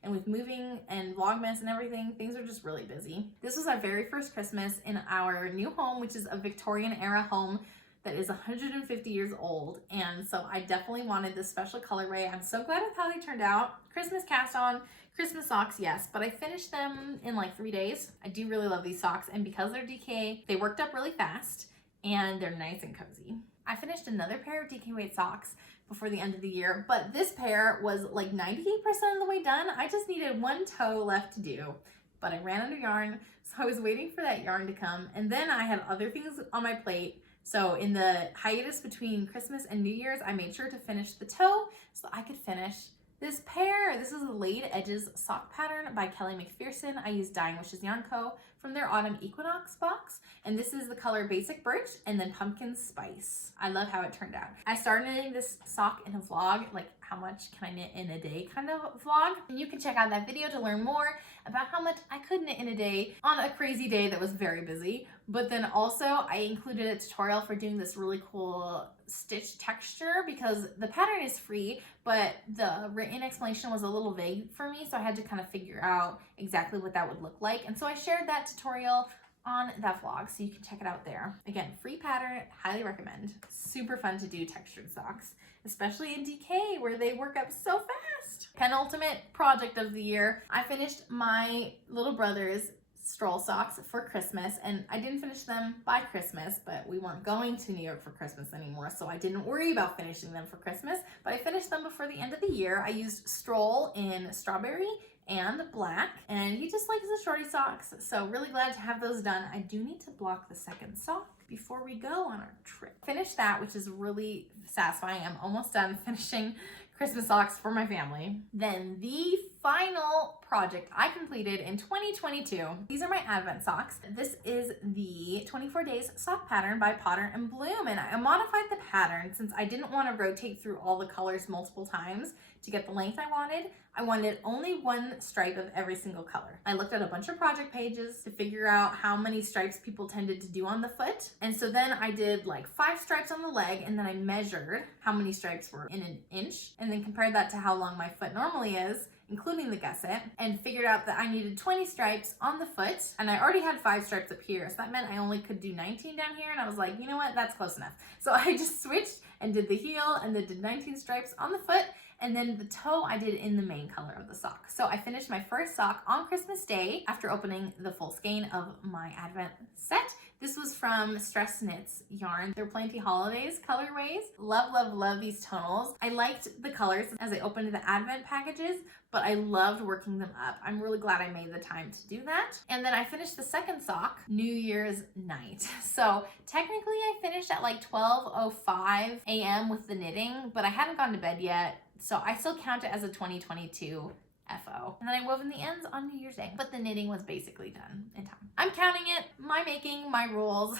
And with moving and Vlogmas and everything, things are just really busy. This was our very first Christmas in our new home, which is a Victorian era home that is 150 years old, and so I definitely wanted this special colorway. I'm so glad with how they turned out. Christmas cast on, Christmas socks, yes, but I finished them in like 3 days. I do really love these socks, and because they're DK, they worked up really fast, and they're nice and cozy. I finished another pair of DK weight socks before the end of the year, but this pair was like 98% of the way done. I just needed one toe left to do, but I ran out of yarn, so I was waiting for that yarn to come, and then I had other things on my plate. So in the hiatus between Christmas and New Year's, I made sure to finish the toe so I could finish this pair. This is the Laid Edges sock pattern by Kelly McPherson. I used Dying Wishes Yarn Co. from their Autumn Equinox box. And this is the color Basic Birch and then Pumpkin Spice. I love how it turned out. I started knitting this sock in a vlog, like how much can I knit in a day kind of vlog. And you can check out that video to learn more about how much I could knit in a day on a crazy day that was very busy. But then also I included a tutorial for doing this really cool stitch texture because the pattern is free, but the written explanation was a little vague for me, so I had to kind of figure out exactly what that would look like. And so I shared that tutorial on that vlog, so you can check it out there. Again, free pattern, highly recommend. Super fun to do textured socks, especially in DK where they work up so fast. Penultimate project of the year. I finished my little brother's Stroll Socks for Christmas, and I didn't finish them by Christmas, but we weren't going to New York for Christmas anymore, so I didn't worry about finishing them for Christmas, but I finished them before the end of the year. I used Stroll in strawberry and black, and he just likes the shorty socks, so really glad to have those done. I do need to block the second sock before we go on our trip. Finish that, which is really satisfying. I'm almost done finishing Christmas socks for my family. Then the final project I completed in 2022. These are my Advent socks. This is the 24 Days sock pattern by Potter and Bloom, and I modified the pattern since I didn't want to rotate through all the colors multiple times to get the length I wanted. I wanted only one stripe of every single color. I looked at a bunch of project pages to figure out how many stripes people tended to do on the foot. And so then I did like 5 stripes on the leg, and then I measured how many stripes were in an inch and then compared that to how long my foot normally is, including the gusset, and figured out that I needed 20 stripes on the foot, and I already had 5 stripes up here, so that meant I only could do 19 down here, and I was like, you know what, that's close enough. So I just switched and did the heel and then did 19 stripes on the foot, and then the toe I did in the main color of the sock. So I finished my first sock on Christmas Day after opening the full skein of my Advent set. This was from Stress Knits yarn. They're Plenty Holidays colorways. Love, love, love these tonals. I liked the colors as I opened the Advent packages, but I loved working them up. I'm really glad I made the time to do that. And then I finished the second sock New Year's night. So technically I finished at like 12:05 a.m. with the knitting, but I hadn't gone to bed yet. So I still count it as a 2022 FO. And then I wove in the ends on New Year's Day, but the knitting was basically done in time. I'm counting it, my making, my rules.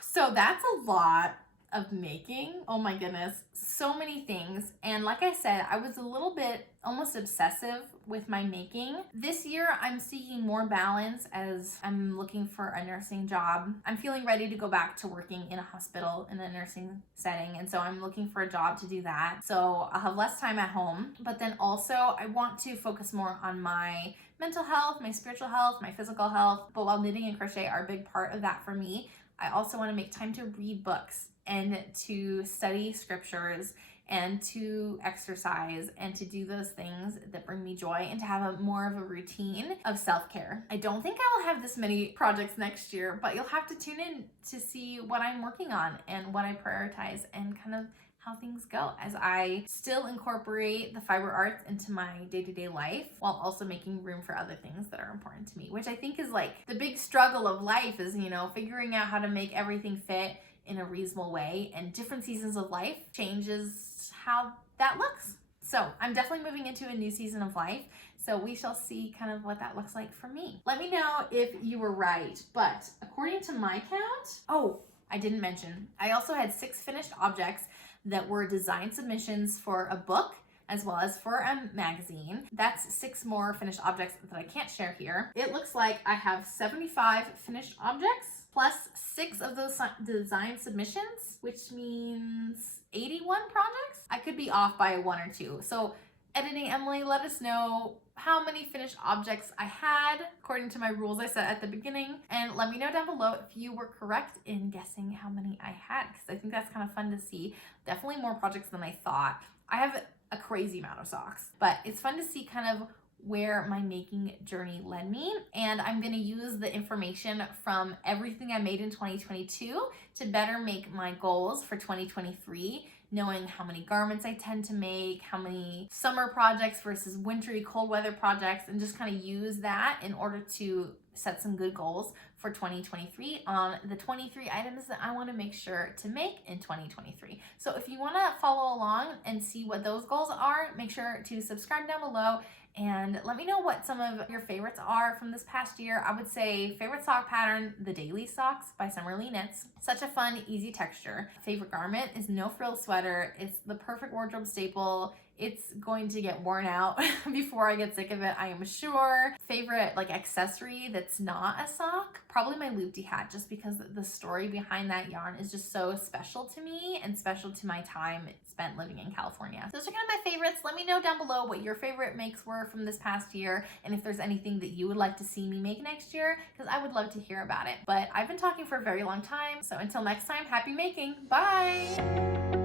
So that's a lot of making. Oh my goodness, so many things. And like I said, I was a little bit almost obsessive with my making. This year, I'm seeking more balance as I'm looking for a nursing job. I'm feeling ready to go back to working in a hospital in a nursing setting. And so I'm looking for a job to do that. So I'll have less time at home. But then also I want to focus more on my mental health, my spiritual health, my physical health. But while knitting and crochet are a big part of that for me, I also want to make time to read books and to study scriptures and to exercise and to do those things that bring me joy and to have more of a routine of self-care. I don't think I will have this many projects next year, but you'll have to tune in to see what I'm working on and what I prioritize and kind of how things go as I still incorporate the fiber arts into my day-to-day life while also making room for other things that are important to me, which I think is like the big struggle of life is, you know, figuring out how to make everything fit in a reasonable way, and different seasons of life changes how that looks. So I'm definitely moving into a new season of life. So we shall see kind of what that looks like for me. Let me know if you were right, but according to my count, oh, I didn't mention, I also had 6 finished objects that were design submissions for a book as well as for a magazine. That's 6 more finished objects that I can't share here. It looks like I have 75 finished objects plus 6 of those design submissions, which means 81 projects. I could be off by 1 or 2. So editing Emily, let us know how many finished objects I had according to my rules I set at the beginning, and let me know down below if you were correct in guessing how many I had, because I think that's kind of fun to see. Definitely more projects than I thought. I have a crazy amount of socks, but it's fun to see kind of where my making journey led me, and I'm going to use the information from everything I made in 2022 to better make my goals for 2023, knowing how many garments I tend to make, how many summer projects versus wintry cold weather projects, and just kind of use that in order to set some good goals for 2023 on the 23 items that I want to make sure to make in 2023. So if you want to follow along and see what those goals are, make sure to subscribe down below and let me know what some of your favorites are from this past year. I would say favorite sock pattern, the Daily Socks by Summerly Knits. Such a fun, easy texture. Favorite garment is no frill sweater. It's the perfect wardrobe staple. It's going to get worn out before I get sick of it, I am sure. Favorite like accessory that's not a sock, probably my loopty hat, just because the story behind that yarn is just so special to me and special to my time spent living in California. Those are kind of my favorites. Let me know down below what your favorite makes were from this past year, and if there's anything that you would like to see me make next year, because I would love to hear about it. But I've been talking for a very long time, so until next time, happy making. Bye!